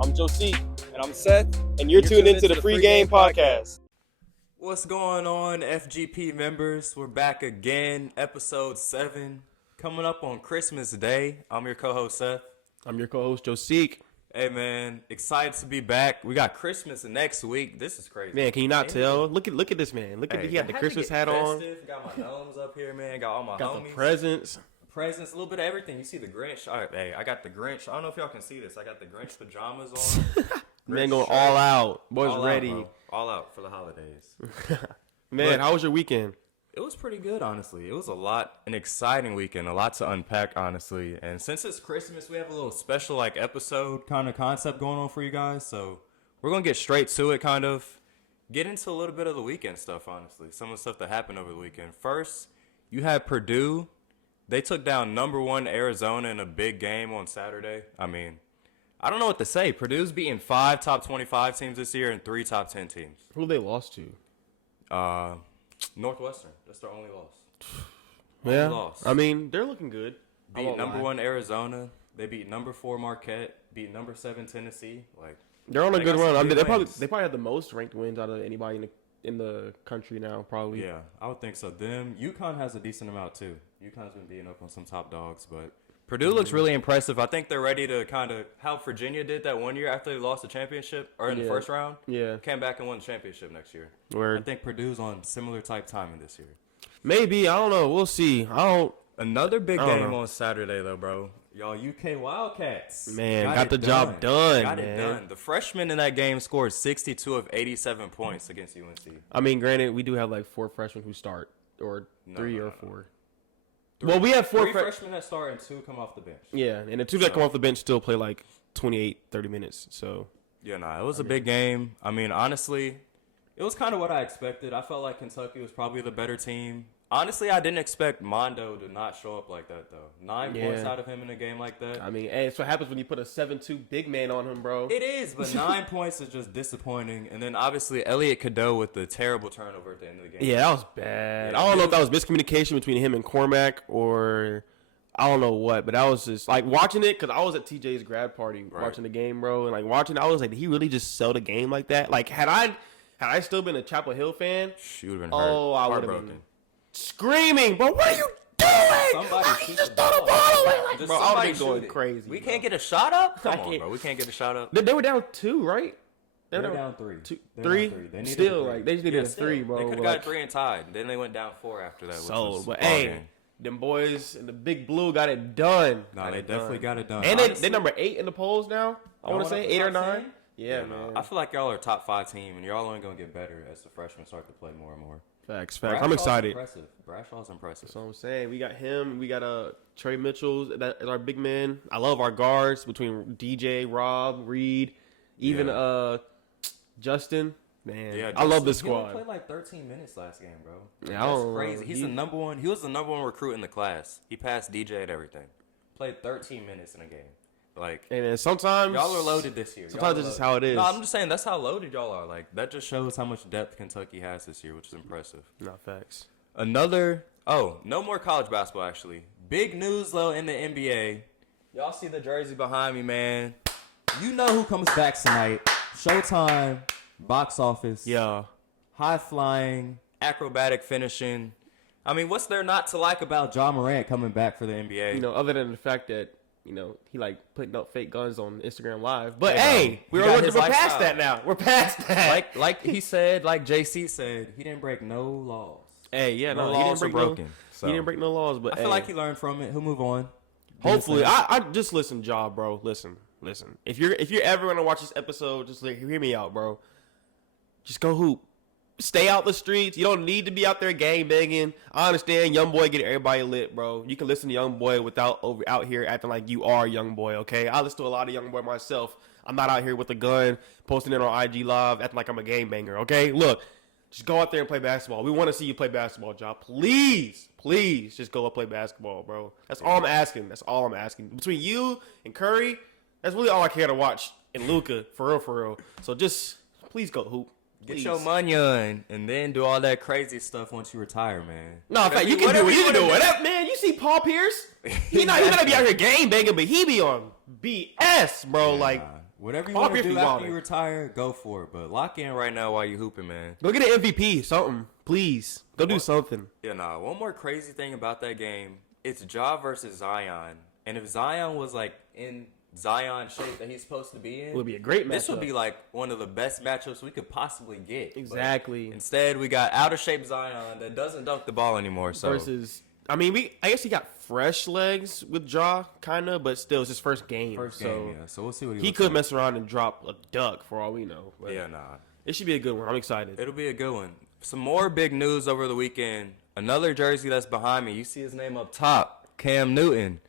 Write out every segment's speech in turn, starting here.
I'm Josech. And I'm Seth. And you're tuned into the Free Game Podcast. What's going on, FGP members? We're back again, episode 7, coming up on Christmas Day. I'm your co-host, Seth. I'm your co-host, Josech. Hey, man, excited to be back. We got Christmas next week. This is crazy. Man, can you not tell? Look at this man. Look at he got the Christmas hat on. Got my gnomes up here, man. Got all my got homies. The presents. A little bit of everything. You see the Grinch. All right, hey, I got the Grinch. I don't know if y'all can see this. I got the Grinch pajamas on. Man going all out. Boys all ready. Out, all out for the holidays. Man, how was your weekend? It was pretty good, honestly. It was an exciting weekend, a lot to unpack, honestly. And since it's Christmas, we have a little special episode kind of concept going on for you guys. So we're going to get straight to it, kind of get into a little bit of the weekend stuff, honestly. Some of the stuff that happened over the weekend. First, you had Purdue. They took down number 1 Arizona in a big game on Saturday. I mean, I don't know what to say. Purdue's beaten 5 top 25 teams this year and 3 top 10 teams. Who they lost to? Northwestern. That's their only loss. Yeah. Loss. I mean, they're looking good. Beat number 1 Arizona. They beat number 4 Marquette. Beat number 7 Tennessee. They're on a good run. I mean, they probably have the most ranked wins out of anybody in the country now, probably. Yeah, I would think so. UConn has a decent amount too. UConn's been beating up on some top dogs, but Purdue looks really impressive. I think they're ready to kind of how Virginia did that one year after they lost the championship or in the first round. Yeah, came back and won the championship next year. I think Purdue's on similar type timing this year. Maybe, I don't know. We'll see. Another big game on Saturday though, bro. Y'all UK Wildcats. Man, got the job done. Got it done. The freshman in that game scored 62 of 87 points against UNC. I mean, granted, we do have 4 freshmen who start, or 3 or 4. Well, we have 4 freshmen that start and 2 come off the bench. Yeah, and the 2 that come off the bench still play 28, 30 minutes. So yeah, it was a big game. I mean, honestly, it was kind of what I expected. I felt like Kentucky was probably the better team. Honestly, I didn't expect Mondo to not show up like that, though. 9 points out of him in a game like that. I mean, hey, it's what happens when you put a 7'2" big man on him, bro. It is, but 9 points is just disappointing. And then, obviously, Elliot Cadeau with the terrible turnover at the end of the game. Yeah, that was bad. I don't know if that was miscommunication between him and Cormac or I don't know what, but I was just, watching it, because I was at TJ's grad party watching the game, bro. And, watching, I was like, did he really just sell the game like that? Had I still been a Chapel Hill fan, she would have been hurt. Oh, I would have been screaming, bro, what are you doing? He just throw the ball away. Bro, I was going crazy. We can't get a shot up? Come on, bro. We can't get a shot up. They were down 2, right? They were down 3. 3? Still, they just needed a 3, bro. They could have got 3 and tied. Then they went down 4 after that. But hey, them boys in the big blue got it done. No, they definitely got it done. And they're number 8 in the polls now. I want to say 8 or 9. Yeah, man. I feel like y'all are a top 5 team, and y'all only going to get better as the freshmen start to play more and more. Facts. I'm excited. Brashaw's impressive. That's what I'm saying. We got him. We got Trey Mitchell. That is our big man. I love our guards between DJ, Rob, Reed, even Justin. Man, yeah, I love this squad. He only played 13 minutes last game, bro. Yeah, that's crazy. He's the number one. He was the number 1 recruit in the class. He passed DJ at everything. Played 13 minutes in a game. And sometimes y'all are loaded this year. Sometimes this is how it is. No, I'm just saying that's how loaded y'all are. That just shows how much depth Kentucky has this year, which is impressive. Not facts. No more college basketball actually. Big news though in the NBA. Y'all see the jersey behind me, man. You know who comes back tonight? Showtime, box office. Yeah. High flying, acrobatic finishing. I mean, what's there not to like about Ja Morant coming back for the NBA? Other than the fact that he putting up fake guns on Instagram Live. But hey, we're past that now. We're past that. Like he said, like JC said, he didn't break no laws. Hey, yeah, no laws were broken. He didn't break no laws, but I feel like he learned from it. He'll move on. Hopefully, I just listen, Ja, bro. Listen. If you're ever gonna watch this episode, just hear me out, bro. Just go hoop. Stay out the streets. You don't need to be out there gang banging. I understand Young Boy get everybody lit, bro. You can listen to Young Boy without out here acting like you are Young Boy, okay? I listen to a lot of Young Boy myself. I'm not out here with a gun, posting it on IG Live, acting like I'm a game banger, okay? Look, just go out there and play basketball. We want to see you play basketball, Ja. Please, just go and play basketball, bro. That's all I'm asking. Between you and Curry, that's really all I care to watch. And Luka, for real. So just, please go hoop. Get your money on, and then do all that crazy stuff once you retire, man. No, in fact, you can do it. You can do it. Man, you see Paul Pierce? He gonna be out here game banging, but he be on BS, bro. Yeah, like whatever you want to do after you retire, go for it. But lock in right now while you hooping, man. Go get an MVP, something, please. Go do something. Yeah, one more crazy thing about that game, it's Ja versus Zion, and if Zion was like in Zion shape that he's supposed to be in, it would be a great matchup. This would be like one of the best matchups we could possibly get. Exactly. But instead, we got out of shape Zion that doesn't dunk the ball anymore. So versus, I guess he got fresh legs with Ja, kind of, but still, it's his first game. So we'll see what he could mess around and drop a duck for all we know. But it should be a good one. I'm excited. It'll be a good one. Some more big news over the weekend. Another jersey that's behind me. You see his name up top, Cam Newton.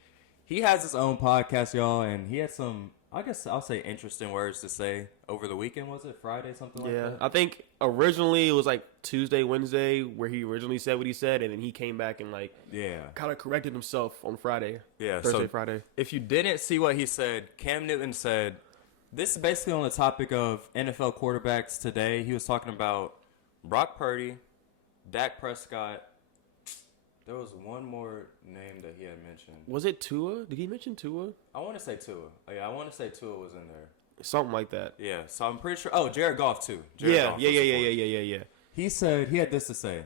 He has his own podcast, y'all, and he had some, I guess I'll say, interesting words to say over the weekend. Was it Friday, something like that? Yeah, I think originally it was like Tuesday, Wednesday, where he originally said what he said, and then he came back and kind of corrected himself on Friday. Yeah, Thursday, Friday. If you didn't see what he said, Cam Newton said, this is basically on the topic of NFL quarterbacks today. He was talking about Brock Purdy, Dak Prescott. There was one more name that he had mentioned. Was it Tua? Did he mention Tua? I want to say Tua. Yeah, I want to say Tua was in there. Something like that. Yeah, so I'm pretty sure. Oh, Jared Goff too. Yeah. He said he had this to say: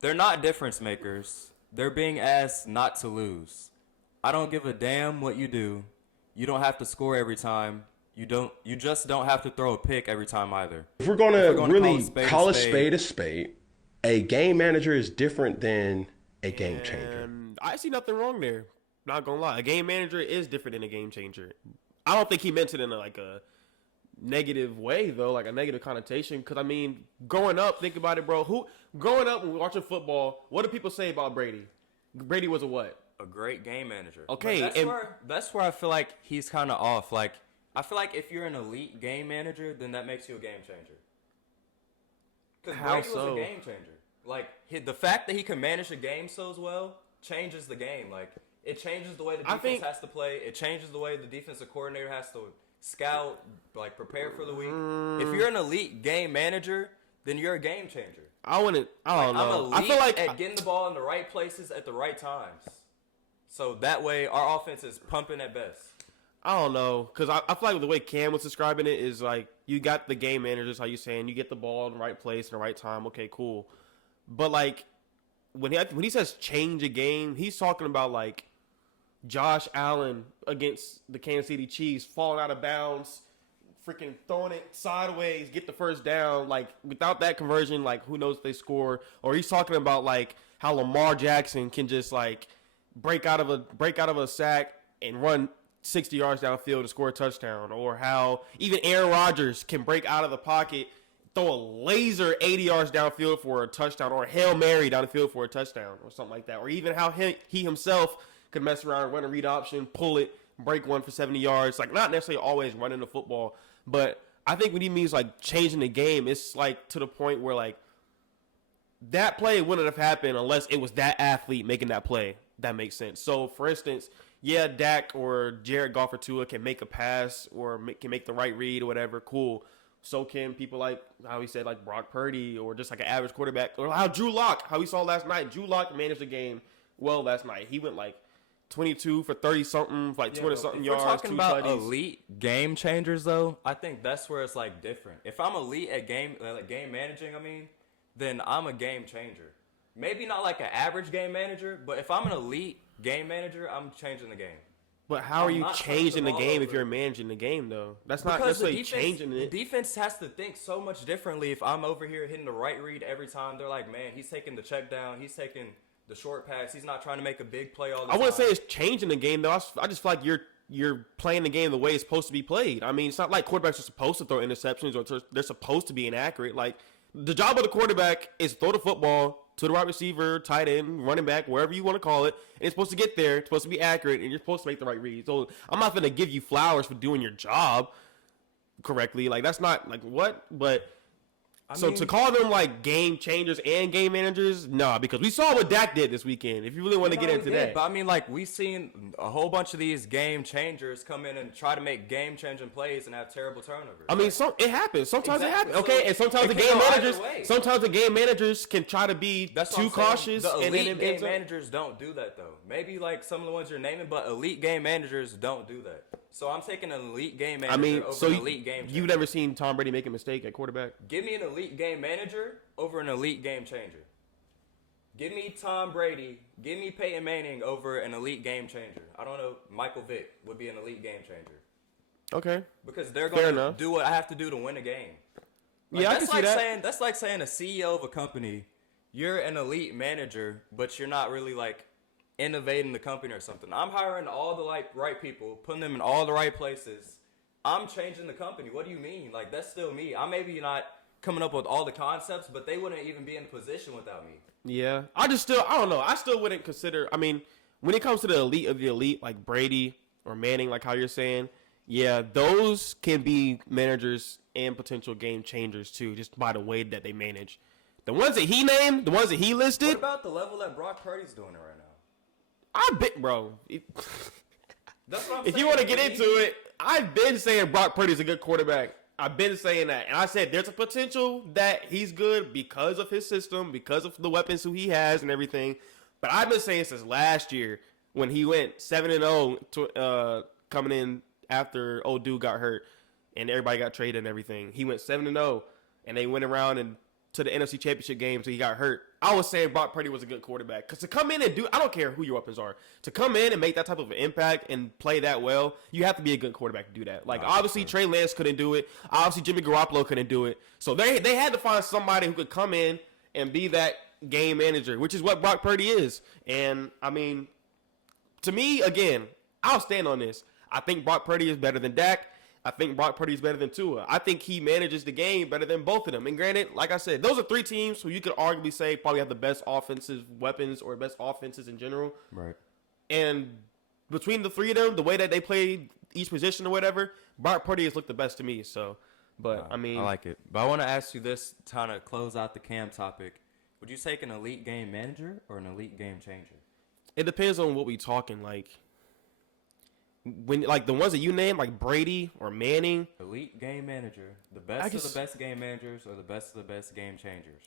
"They're not difference makers. They're being asked not to lose. I don't give a damn what you do. You don't have to score every time. You just don't have to throw a pick every time either. If we're gonna really call a spade a spade, a game manager is different than a game changer. I see nothing wrong there. Not gonna lie, a game manager is different than a game changer. I don't think he meant it in a negative way though, like a negative connotation. Because growing up, think about it, bro. Growing up and watching football, what do people say about Brady? Brady was a what? A great game manager. Okay, that's where I feel like he's kind of off. Like I feel like if you're an elite game manager, then that makes you a game changer. Because Brady was a game changer. Like, the fact that he can manage a game so well changes the game. Like, it changes the way the defense has to play. It changes the way the defensive coordinator has to scout, like, prepare for the week. If you're an elite game manager, then you're a game changer. I don't know. I'm elite at getting the ball in the right places at the right times. So that way, our offense is pumping at best. I don't know, because I feel like the way Cam was describing it is like, you got the game managers, how you saying, you get the ball in the right place in the right time. Okay, cool. But, like, when he says change a game, he's talking about, like, Josh Allen against the Kansas City Chiefs falling out of bounds, freaking throwing it sideways, get the first down. Like, without that conversion, like, who knows if they score. Or he's talking about, like, how Lamar Jackson can just, like, break out of a sack and run 60 yards downfield to score a touchdown. Or how even Aaron Rodgers can break out of the pocket, throw a laser 80 yards downfield for a touchdown, or a Hail Mary down the field for a touchdown, or something like that. Or even how he himself could mess around, run a read option, pull it, break one for 70 yards. Like, not necessarily always running the football, but I think when he means, like, changing the game, it's, like, to the point where, like, that play wouldn't have happened unless it was that athlete making that play. That makes sense. So, for instance, yeah, Dak or Jared Goff or Tua can make a pass or can make the right read or whatever. Cool. So can people like how he said, like Brock Purdy, or just like an average quarterback, or how Drew Lock, how we saw last night. Drew Lock managed the game well last night. He went like 22 for 30-something, like 20-something yards. If we're talking about elite game changers, though, I think that's where it's like different. If I'm elite at game managing, then I'm a game changer. Maybe not like an average game manager, but if I'm an elite game manager, I'm changing the game. But how are you changing the game if you're managing the game, though? That's not necessarily changing it. The defense has to think so much differently. If I'm over here hitting the right read every time, they're like, man, he's taking the check down. He's taking the short pass. He's not trying to make a big play all the time. I wouldn't say it's changing the game, though. I just feel like you're playing the game the way it's supposed to be played. It's not like quarterbacks are supposed to throw interceptions or they're supposed to be inaccurate. Like, the job of the quarterback is to throw the football to the wide receiver, tight end, running back, wherever you want to call it. And it's supposed to get there. It's supposed to be accurate, and you're supposed to make the right read. So I'm not going to give you flowers for doing your job. correctly. Like, that's not, like, what? But, I so mean, to call them, like, game changers and game managers, nah, because we saw what Dak did this weekend, if you really want to get into that. But, I mean, like, we've seen a whole bunch of these game changers come in and try to make game-changing plays and have terrible turnovers. I mean, it happens. Sometimes it happens. Okay, So and sometimes the game managers can try to be too cautious. The elite game managers don't do that, though. Maybe, like, some of the ones you're naming, but elite game managers don't do that. So I'm taking an elite game manager over an elite game changer. You've never seen Tom Brady make a mistake at quarterback? Give me an elite game manager over an elite game changer. Give me Tom Brady. Give me Peyton Manning over an elite game changer. I don't know. Michael Vick would be an elite game changer. Okay. Because they're going to do what I have to do to win a game. Like, yeah, I can see that. That's like saying a CEO of a company, you're an elite manager, but you're not really, like, innovating the company or something. I'm hiring all the right people, putting them in all the right places. I'm changing the company. What do you mean? Like, that's still me. I'm maybe not coming up with all the concepts, but they wouldn't even be in position without me. Yeah. I don't know. I still wouldn't consider, I mean, when it comes to the elite of the elite, like Brady or Manning, like how you're saying, yeah, those can be managers and potential game changers too, just by the way that they manage. The ones that he named, the ones that he listed. What about the level that Brock Purdy's doing it right now? Bro. That's what I'm if saying. you want to get into it, I've been saying Brock Purdy's a good quarterback. I've been saying that. And I said there's a potential that he's good because of his system, because of the weapons who he has and everything. But I've been saying since last year when he went 7-0 coming in after old dude got hurt and everybody got traded and everything. He went 7-0 and they went around and to the NFC Championship game so he got hurt. I was saying Brock Purdy was a good quarterback. Because to come in and do, I don't care who your weapons are, to come in and make that type of an impact and play that well, you have to be a good quarterback to do that. Like, obviously, Trey Lance couldn't do it. Obviously, Jimmy Garoppolo couldn't do it. So they had to find somebody who could come in and be that game manager, which is what Brock Purdy is. And, I mean, to me, again, I'll stand on this. I think Brock Purdy is better than Dak. I think Brock Purdy is better than Tua. I think he manages the game better than both of them. And granted, like I said, those are three teams who you could arguably say probably have the best offensive weapons or best offenses in general. Right. And between the three of them, the way that they play each position or whatever, Brock Purdy has looked the best to me. So, but I mean, I like it. But I want to ask you this to kind of close out the Cam topic. Would you take an elite game manager or an elite game changer? It depends on what we talking. Like, when, like, the ones that you name, like Brady or Manning. Elite game manager. The best of the best game managers or the best of the best game changers?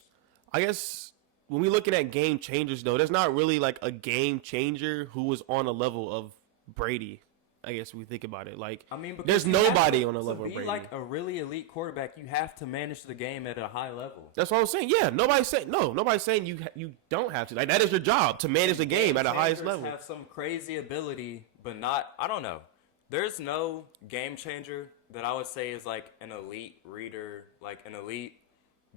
I guess when we looking at game changers, though, there's not really, like, a game changer who was on a level of Brady. I guess we think about it. Like, I mean, there's nobody on a level of Brady. To be like a really elite quarterback, you have to manage the game at a high level. That's what I'm saying. Yeah, nobody's saying you don't have to. Like, that is your job, to manage the game at the highest level. Have some crazy ability, but not. I don't know. There's no game changer that I would say is like an elite reader, like an elite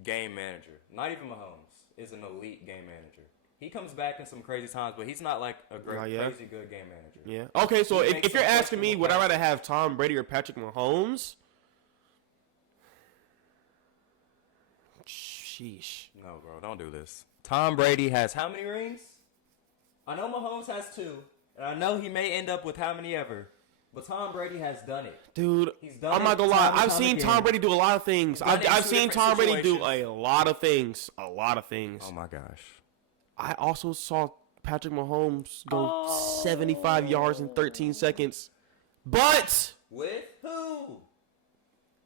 game manager. Not even Mahomes is an elite game manager. He comes back in some crazy times, but he's not like a crazy good game manager. Yeah. Okay, so if you're asking me, would I rather have Tom Brady or Patrick Mahomes? Sheesh. No, bro, don't do this. Tom Brady has how many rings? I know Mahomes has 2, and I know he may end up with how many ever. But Tom Brady has done it. Dude, I'm not going to lie. I've seen Tom Brady do a lot of things. I've seen Tom Brady do a lot of things. A lot of things. Oh, my gosh. I also saw Patrick Mahomes go 75 yards in 13 seconds. But with who?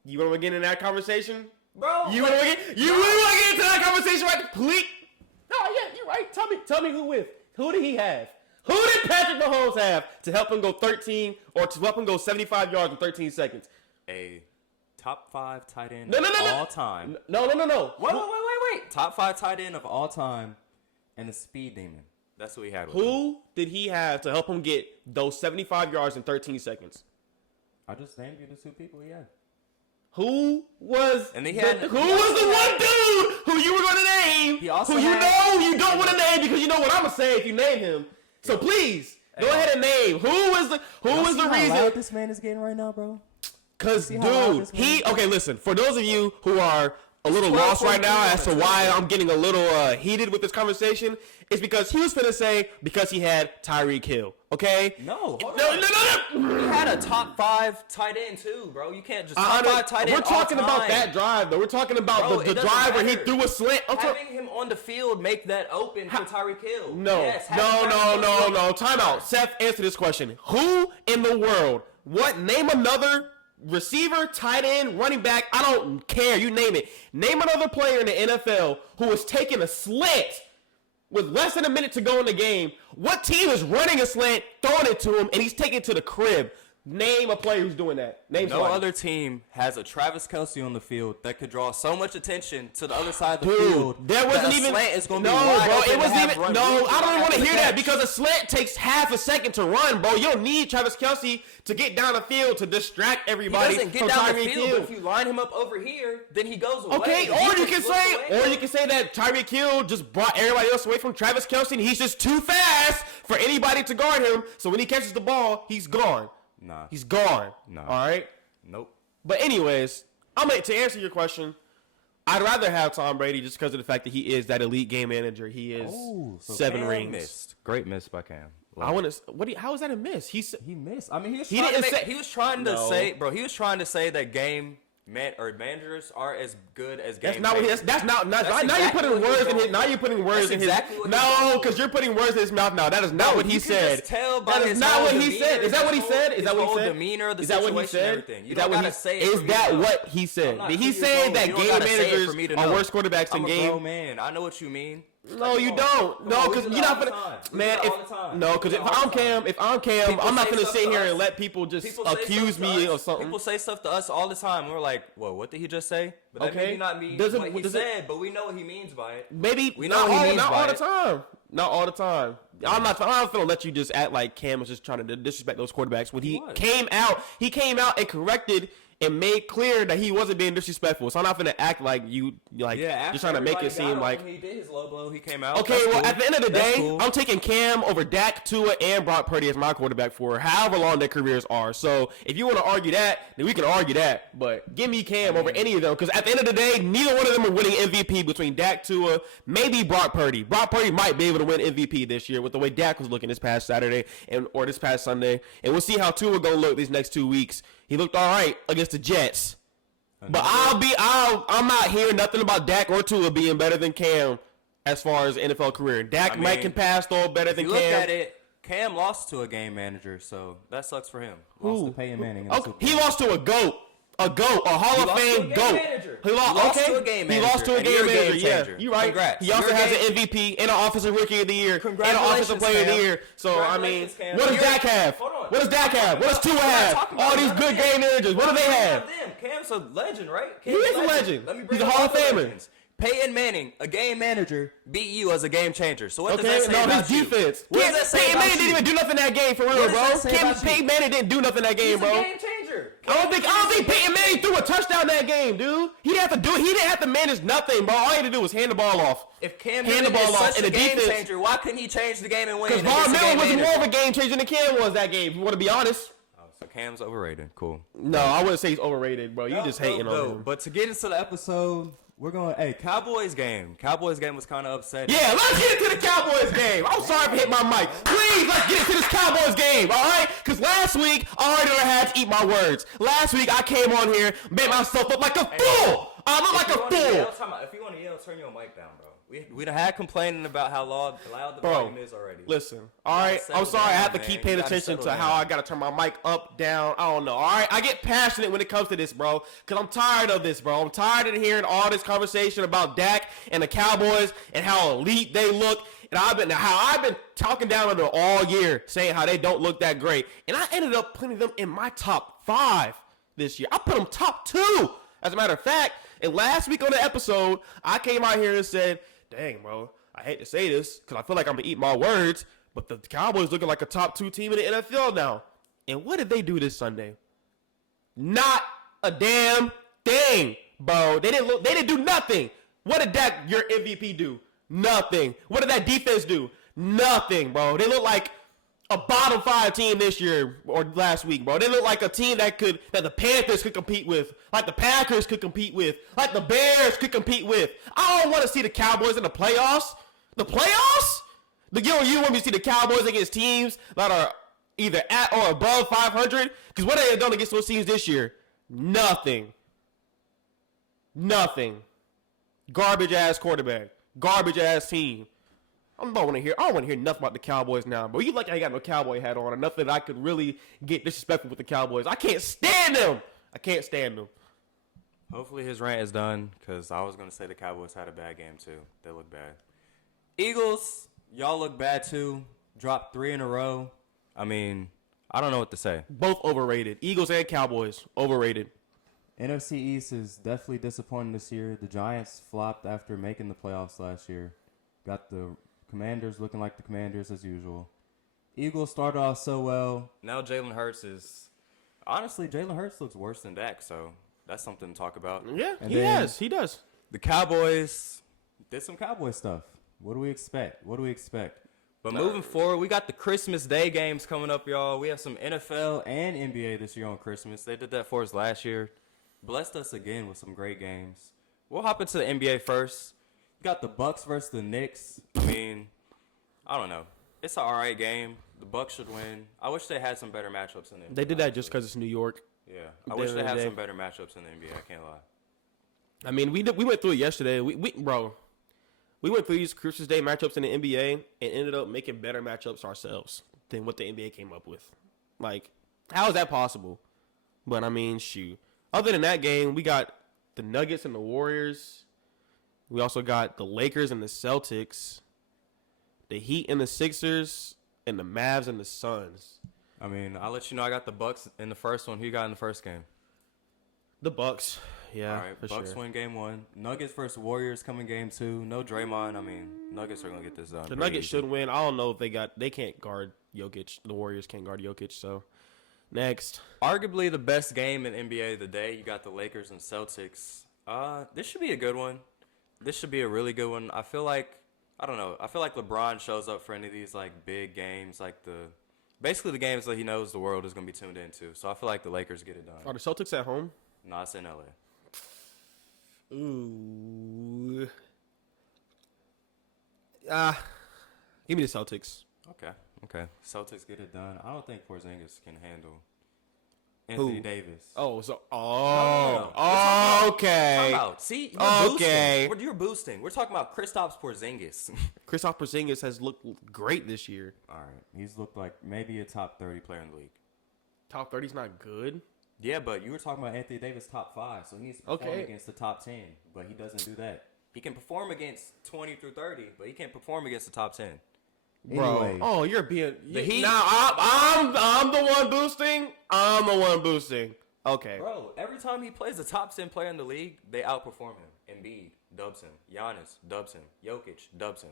You want to get in that conversation? Bro. You really want to get into that conversation right? Please. No, yeah, you're right. Tell me who with. Who did he have? Who did Patrick Mahomes have to help him go 13 or to help him go 75 yards in 13 seconds? A top 5 tight end of all time. No. Wait. Top 5 tight end of all time and a speed demon. That's what he had with him. Who did he have to help him get those 75 yards in 13 seconds? I just named you the 2 people he had. Who was the one dude who you were going to name? You don't want to name because you know what I'm going to say if you name him. So please, go ahead and name. Who was the reason? How loud this man is getting right now, bro? Because, dude, okay, listen. For those of you who are a little lost right now as to why I'm getting a little heated with this conversation is because he was finna say because he had Tyreek Hill. Okay? No. No. He had a top 5 tight end too, bro. You can't just top 5 tight end. We're talking about that drive, though. We're talking about the drive where he threw a slant. Having him on the field make that open for Tyreek Hill. No. Yes, No. Time out. Seth, answer this question. Who in the world? Name another receiver, tight end, running back. I don't care. You name it. Name another player in the NFL who was taking a slant with less than a minute to go in the game. What team is running a slant, throwing it to him, and he's taking it to the crib? Name a player who's doing that. Name no somebody. other team has a Travis Kelce on the field that could draw so much attention to the other side of the field. There wasn't even slant is gonna no, be wide bro. open It wasn't to even have no. run I don't even want to the hear that catch. because a slant takes half a second to run, bro. You don't need Travis Kelce to get down the field to distract everybody. He doesn't get from down the Tyreek field, Hill. but if you line him up over here, then he goes away. Okay, The or you defense can say that Tyreek Hill just brought everybody else away from Travis Kelce, and he's just too fast for anybody to guard him. So when he catches the ball, he's gone. Nah, He's gone. Nah. All right. Nope. But anyways, to answer your question, I'd rather have Tom Brady just because of the fact that he is that elite game manager. He is 7 Cam rings. Missed. Great miss by Cam. I want to. How is that a miss? He missed. I mean, He was trying to say that managers are as good as game. That's not what he. That's not. Now you're putting words in his. Now you're putting words in his. No, because you're putting words in his mouth. Now that is not what he said. That is not what he said. Is that what he said? Is that what he said? Demeanor, the is that what he said? Is that what he said? Is that what he said? Did he say that game managers are worse quarterbacks in game? I'm a grown man. I know what you mean. No, you don't. No, because you're not gonna. Man, if I'm Cam, I'm not gonna sit here and let people just accuse me of something. People say stuff to us all the time. We're like, "Whoa, what did he just say?" But that maybe not mean what he said, but we know what he means by it. Maybe we know what he means not by all it. the time. Not all the time. I'm not gonna let you just act like Cam was just trying to disrespect those quarterbacks. When he came out and corrected and made clear that he wasn't being disrespectful. So I'm not gonna act like you're trying to make it seem like when he did his low blow, he came out. Okay, at the end of the day, I'm taking Cam over Dak, Tua, and Brock Purdy as my quarterback for however long their careers are. So if you want to argue that, then we can argue that. But give me Cam over any of them because at the end of the day, neither one of them are winning MVP between Dak, Tua, maybe Brock Purdy. Brock Purdy might be able to win MVP this year with the way Dak was looking this past Saturday or this past Sunday, and we'll see how Tua gonna look these next 2 weeks. He looked all right against the Jets. But I'm not hearing nothing about Dak or Tua being better than Cam as far as NFL career. Dak can pass though better than Cam. Look at it. Cam lost to a game manager, so that sucks for him. Lost to Peyton Manning. He lost to a GOAT. A Hall of Fame GOAT. He lost to a game manager. He lost to a game manager. Yeah, you're right. Congrats. He also has an MVP and an Offensive Rookie of the Year and an Offensive Player of the Year. So I mean, what does Dak have? What does Dak have? What does Tua have? All these good game managers. What do they have? Cam's a legend, right? He is a legend. He's a Hall of Famer. Peyton Manning, a game manager, beat you as a game changer. So what does that say about about his defense? What does that say Peyton about Manning didn't even do nothing in that game for real, bro. Peyton Manning didn't do nothing in that game, bro. He's a game changer. I don't think Peyton Manning threw a touchdown that game, dude. He didn't have to do it. He didn't have to manage nothing, bro. All he had to do was hand the ball off. If Cam Newton is such a game changer, why couldn't he change the game and win? Because Von Miller was more of a game changer than Cam was that game, if you want to be honest. So Cam's overrated. Cool. No, I wouldn't say he's overrated, bro. You just hating on him. But to get into the episode, we're going, Cowboys game. Cowboys game was kind of upsetting. Yeah, let's get into the Cowboys game. I'm sorry for hitting my mic. Please, let's get into this Cowboys game, all right? Because last week, I already had to eat my words. Last week, I came on here, made myself look like a fool. I look like a fool. If you want to yell, turn your mic down, bro. We done had complaining about how loud the volume is already. Listen, all right? I'm sorry. I have to keep paying attention to how I got to turn my mic up, down. I don't know, all right? I get passionate when it comes to this, bro, because I'm tired of this, bro. I'm tired of hearing all this conversation about Dak and the Cowboys and how elite they look. And I've been talking down on them all year, saying how they don't look that great. And I ended up putting them in my top 5 this year. I put them top 2, as a matter of fact. And last week on the episode, I came out here and said, dang, bro, I hate to say this because I feel like I'm going to eat my words, but the Cowboys looking like a top 2 team in the NFL now. And what did they do this Sunday? Not a damn thing, bro. They didn't do nothing. What did Dak, your MVP, do? Nothing. What did that defense do? Nothing, bro. They look like a bottom 5 team this year or last week, bro. They look like a team that the Panthers could compete with, like the Packers could compete with, like the Bears could compete with. I don't want to see the Cowboys in the playoffs. The playoffs? You want me to see the Cowboys against teams that are either at or above 500? Because what have they done against those teams this year? Nothing. Garbage ass quarterback. Garbage ass team. I don't want to hear nothing about the Cowboys now, bro. You like I ain't got no cowboy hat on or nothing that I could really get disrespectful with the Cowboys. I can't stand them. Hopefully his rant is done, because I was going to say the Cowboys had a bad game too. They look bad. Eagles, y'all look bad too. Dropped 3 in a row. I mean, I don't know what to say. Both overrated. Eagles and Cowboys, overrated. NFC East is definitely disappointing this year. The Giants flopped after making the playoffs last year. Got the Commanders looking like the Commanders as usual. Eagles started off so well. Now Jalen Hurts is... Honestly, Jalen Hurts looks worse than Dak, so that's something to talk about. Yeah, And he does. The Cowboys... Did some Cowboy stuff. What do we expect? But moving forward, we got the Christmas Day games coming up, y'all. We have some NFL And NBA this year on Christmas. They did that for us last year. Blessed us again with some great games. We'll hop into the NBA first. You got the Bucks versus the Knicks. I mean, I don't know. It's an all right game. The Bucks should win. I wish they had some better matchups in the NBA. They did that just because it's New York. Yeah. I wish they had some better matchups in the NBA. I can't lie. I mean, we went through it yesterday. We went through these Christmas Day matchups in the NBA and ended up making better matchups ourselves than what the NBA came up with. Like, how is that possible? But, I mean, shoot. Other than that game, we got the Nuggets and the Warriors. We also got the Lakers and the Celtics, the Heat and the Sixers, and the Mavs and the Suns. I mean, I'll let you know I got the Bucks in the first one. Who you got in the first game? The Bucks. Yeah, all right, for Bucks sure. win game 1. Nuggets versus Warriors coming game 2. No Draymond. I mean, Nuggets are going to get this done. The Nuggets should win. I don't know if they can't guard Jokic. The Warriors can't guard Jokic, so... Next. Arguably the best game in NBA today. You got the Lakers and Celtics. This should be a good one. This should be a really good one. I feel like LeBron shows up for any of these like big games, like basically the games that he knows the world is going to be tuned into. So I feel like the Lakers get it done. Are the Celtics at home? No, it's in LA. Ooh. Give me the Celtics. Okay. Celtics get it done. I don't think Porzingis can handle Who? Anthony Davis. Oh, so No. Okay. Time out. See, Okay. You're boosting. We're talking about Kristaps Porzingis. Kristaps Porzingis has looked great this year. All right. He's looked like maybe a top 30 player in the league. Top 30's not good. Yeah, but You were talking about Anthony Davis top 5, so he needs to perform against the top 10, but he doesn't do that. he can perform against 20 through 30, but he can't perform against the top 10. Bro, Anyway, you're being The Heat- now. I'm the one boosting. Okay, Bro, every time he plays a top 10 player in the league, they outperform him. Embiid dubs him. Giannis dubs him. Jokic dubs him.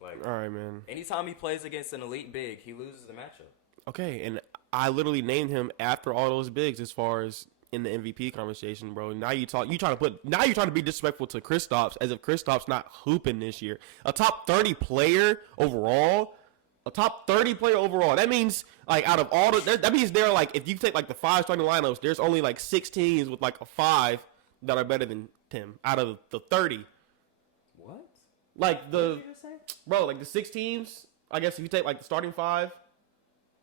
Like, all right, man. anytime he plays against an elite big, he loses the matchup. Okay, and I literally named him after all those bigs as far as in the MVP conversation, bro. Now you're trying to be disrespectful to Kristaps as if Kristaps not hooping this year. A top 30 player overall. That means like out of all that means they're like if you take like the 5 starting lineups, there's only like 6 teams with like a 5 that are better than Tim out of the 30. what? Like What did you just say? bro, like the 6 teams. I guess if you take like the starting 5.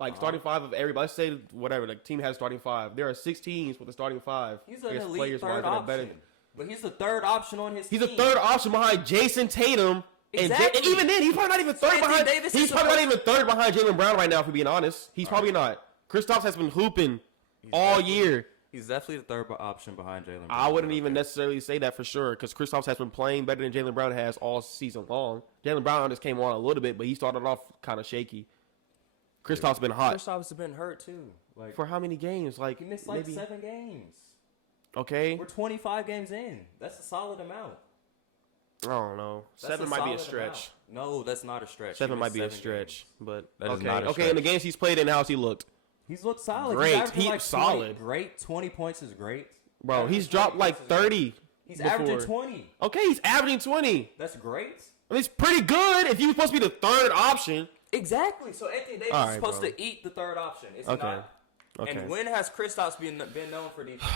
Like, starting 5 of everybody. Let's say, whatever, the team has starting 5. There are 6 teams with a starting 5. He's an elite third that are better. option. But he's the third option on his He's team. a third option behind Jason Tatum. Exactly. And even then, he's probably not even third Anthony behind. Davis He's is probably not supposed- even third behind Jaylen Brown right now, if we're being honest. He's probably not. Kristaps has been hooping all definitely- year. He's definitely the third option behind Jalen Brown. I wouldn't even necessarily say that for sure because Kristaps has been playing better than Jaylen Brown has all season long. Jaylen Brown just came on a little bit, but he started off kind of shaky. Kristaps been hot. Kristaps has been hurt too. Like For how many games? Like he missed like maybe 7 games. Okay. We're 25 games in. That's a solid amount. I don't know. That's 7 might be a solid stretch. amount. No, that's not a stretch. 7 He might missed be a 7 stretch, games. but That is okay. not a Okay, in the stretch. games he's played in, how's he looked? He's looked solid. Great. He's averaging He's like solid. 20, great. 20 points is great. Bro, Averaging he's 20 dropped like points is great. 30. He's before. averaging 20. Okay, he's averaging 20. That's great. I mean, it's pretty good if you're supposed to be the third option. Exactly. So Anthony Davis is supposed to eat the third option. It's not. Okay. And when has Kristaps been known for defense?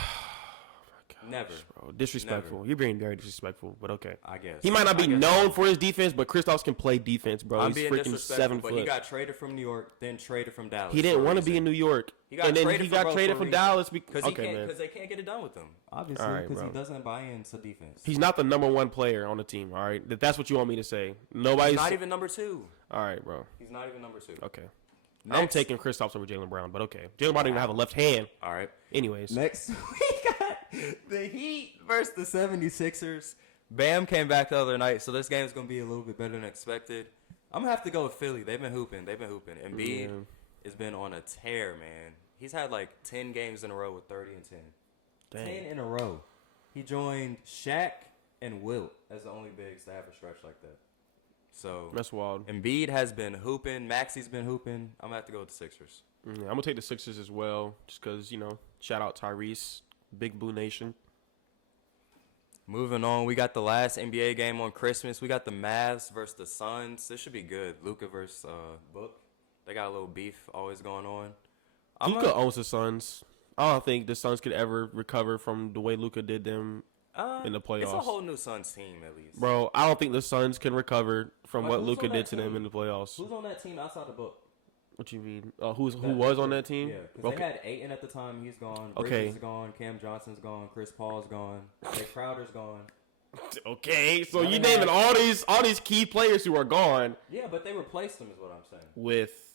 Never, bro. Disrespectful. Never. You're being very disrespectful, but okay. I guess he might not be known for his defense, but Kristaps can play defense, bro. I'm He's freaking 7 foot. But he got traded from New York, then traded from Dallas. He didn't want to be in New York. He got traded from Dallas because they can't get it done with him. Obviously, because he doesn't buy into defense. He's not the number 1 player on the team. All right, that's what you want me to say. Nobody's He's not even number 2. All right, bro. He's not even number 2. Okay. Next. I'm taking Kristaps over Jaylen Brown, but okay. Jaylen Brown didn't even have a left hand. All right. Anyways. Next, we got the Heat versus the 76ers. Bam came back the other night, so this game is going to be a little bit better than expected. I'm going to have to go with Philly. They've been hooping. Embiid has been on a tear, man. He's had like 10 games in a row with 30 and 10. Dang. 10 in a row. He joined Shaq and Wilt as the only bigs to have a stretch like that. So that's wild. Embiid has been hooping. Maxi's been hooping. I'm gonna have to go with the Sixers. Yeah, I'm gonna take the Sixers as well, just because shout out Tyrese, Big Blue Nation. Moving on, we got the last NBA game on Christmas. We got the Mavs versus the Suns. This should be good. Luka versus Book. They got a little beef always going on. Luka owns the Suns. I don't think the Suns could ever recover from the way Luka did them. In the playoffs. It's a whole new Suns team, at least. Bro, I don't think the Suns can recover from what Luka did to them in the playoffs. Who's on that team outside the Book? What you mean? Who was on that team? Yeah, because they had Ayton at the time. He's gone. Bridges is gone. Cam Johnson's gone. Chris Paul's gone. Jay Crowder's gone. Okay, so you naming all these key players who are gone. Yeah, but they replaced them, is what I'm saying. With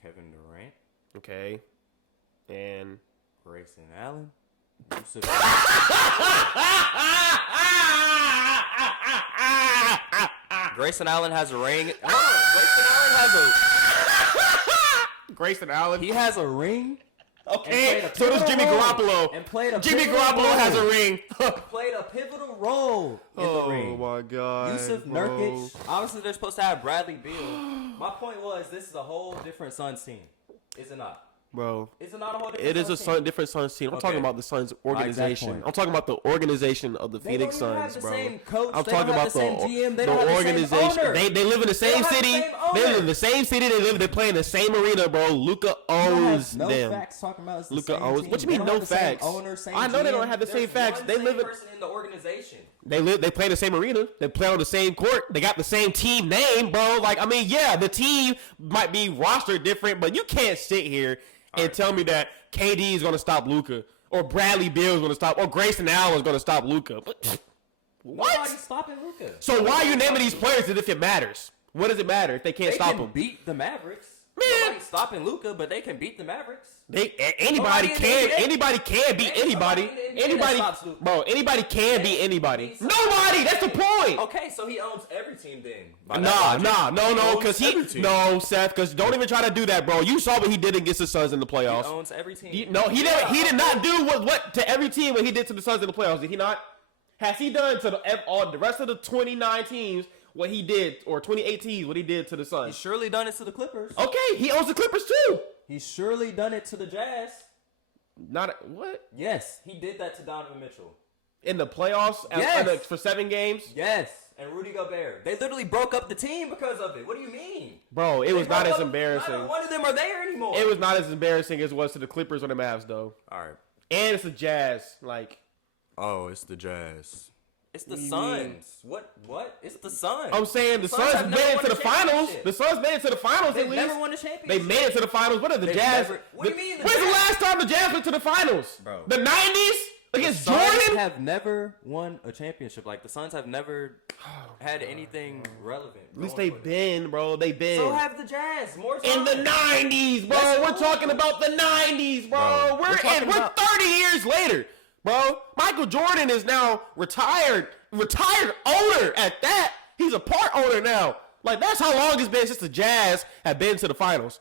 Kevin Durant. Okay. And Grayson Allen. Grayson Allen has a ring. Grayson Allen. He has a ring. Okay. So does Jimmy Garoppolo. Jimmy Garoppolo has a ring. Played a pivotal role in the ring. Oh my God. Yusuf Nurkic. Obviously, they're supposed to have Bradley Beal. My point was, this is a whole different Suns team. Is it not? Bro, it's not a whole different it is a different Suns team. I'm talking about the Suns organization. I'm talking about the organization of the Phoenix Suns, bro. I'm talking about the organization. They live in the same city. They live in the same city. They play in the same arena, bro. Luka owns them. No facts talking about Luka owns. What you mean no facts? I know they don't have the same facts. They live in the organization. They play in the same arena. They play on the same court. They got the same team name, bro. Like, I mean, yeah, the team might be rostered different, but you can't sit here and tell me that KD is going to stop Luka, or Bradley Beal is going to stop, or Grayson Allen is going to stop Luka. What? Nobody's stopping Luka. So why are you naming these players as if it matters? What does it matter if they can't stop them? Beat the Mavericks. Man. Nobody's stopping Luka, but they can beat the Mavericks. Anybody can beat anybody. Anybody can beat anybody. Nobody. That's the point. Okay, so he owns every team then. No, Seth, because don't even try to do that, bro. You saw what he did against the Suns in the playoffs. He owns every team. He did not do what to every team what he did to the Suns in the playoffs. Did he not? Has he done to the rest of the 29 teams what he did, or 2018 what he did to the Suns? He's surely done it to the Clippers. Okay, he owns the Clippers too. He's surely done it to the Jazz. What? Yes, he did that to Donovan Mitchell. In the playoffs? Yes. For 7 games? Yes. And Rudy Gobert. They literally broke up the team because of it. What do you mean? Bro, it was not as embarrassing. Not one of them are there anymore. It was not as embarrassing as it was to the Clippers or the Mavs, though. All right. And it's the Jazz. Oh, it's the Jazz. It's the Suns. What? It's the Suns. I'm saying the Suns made it to the finals. The Suns made it to the finals at least. They never won a championship. They made it to the finals. What are the Jazz? What do you mean? When's the last time the Jazz went to the finals? Bro. The 90s? Against Jordan? The Suns have never won a championship. Like, the Suns have never had anything relevant. At least they've been, bro. They've been. So have the Jazz. More time. In the 90s, bro. We're talking about the 90s, bro. We're 30 years later. Bro, Michael Jordan is now retired owner at that. He's a part owner now. Like, that's how long it's been since the Jazz have been to the finals.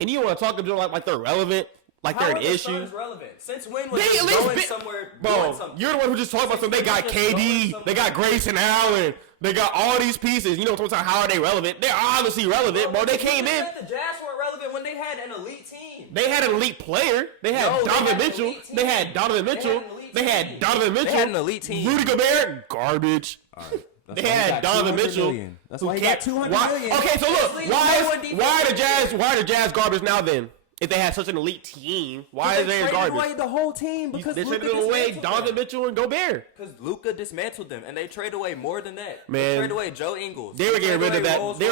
And you want to talk to them like they're relevant, like they're an issue. How are the relevant? Since when was they going somewhere? Bro, you're the one who just talked about something. They got KD, they got Grayson Allen, they got all these pieces. You know what I'm talking about? How are they relevant? They're obviously relevant, bro. They came in. The Jazz weren't relevant when they had an elite team. They had an elite player. They had Donovan Mitchell. They had Donovan Mitchell. They had Donovan Mitchell. They had an elite team. Rudy Gobert, garbage. All right. They had Donovan Mitchell. That's why he got $200 million. Okay, so look, why are the Jazz garbage now then? If they had such an elite team, why is they garbage? Away the whole team because they traded away Donovan Mitchell and Gobert. Because Luka dismantled them, and they traded away more than that. Man, they traded away Joe Ingles. They were getting rid of that. They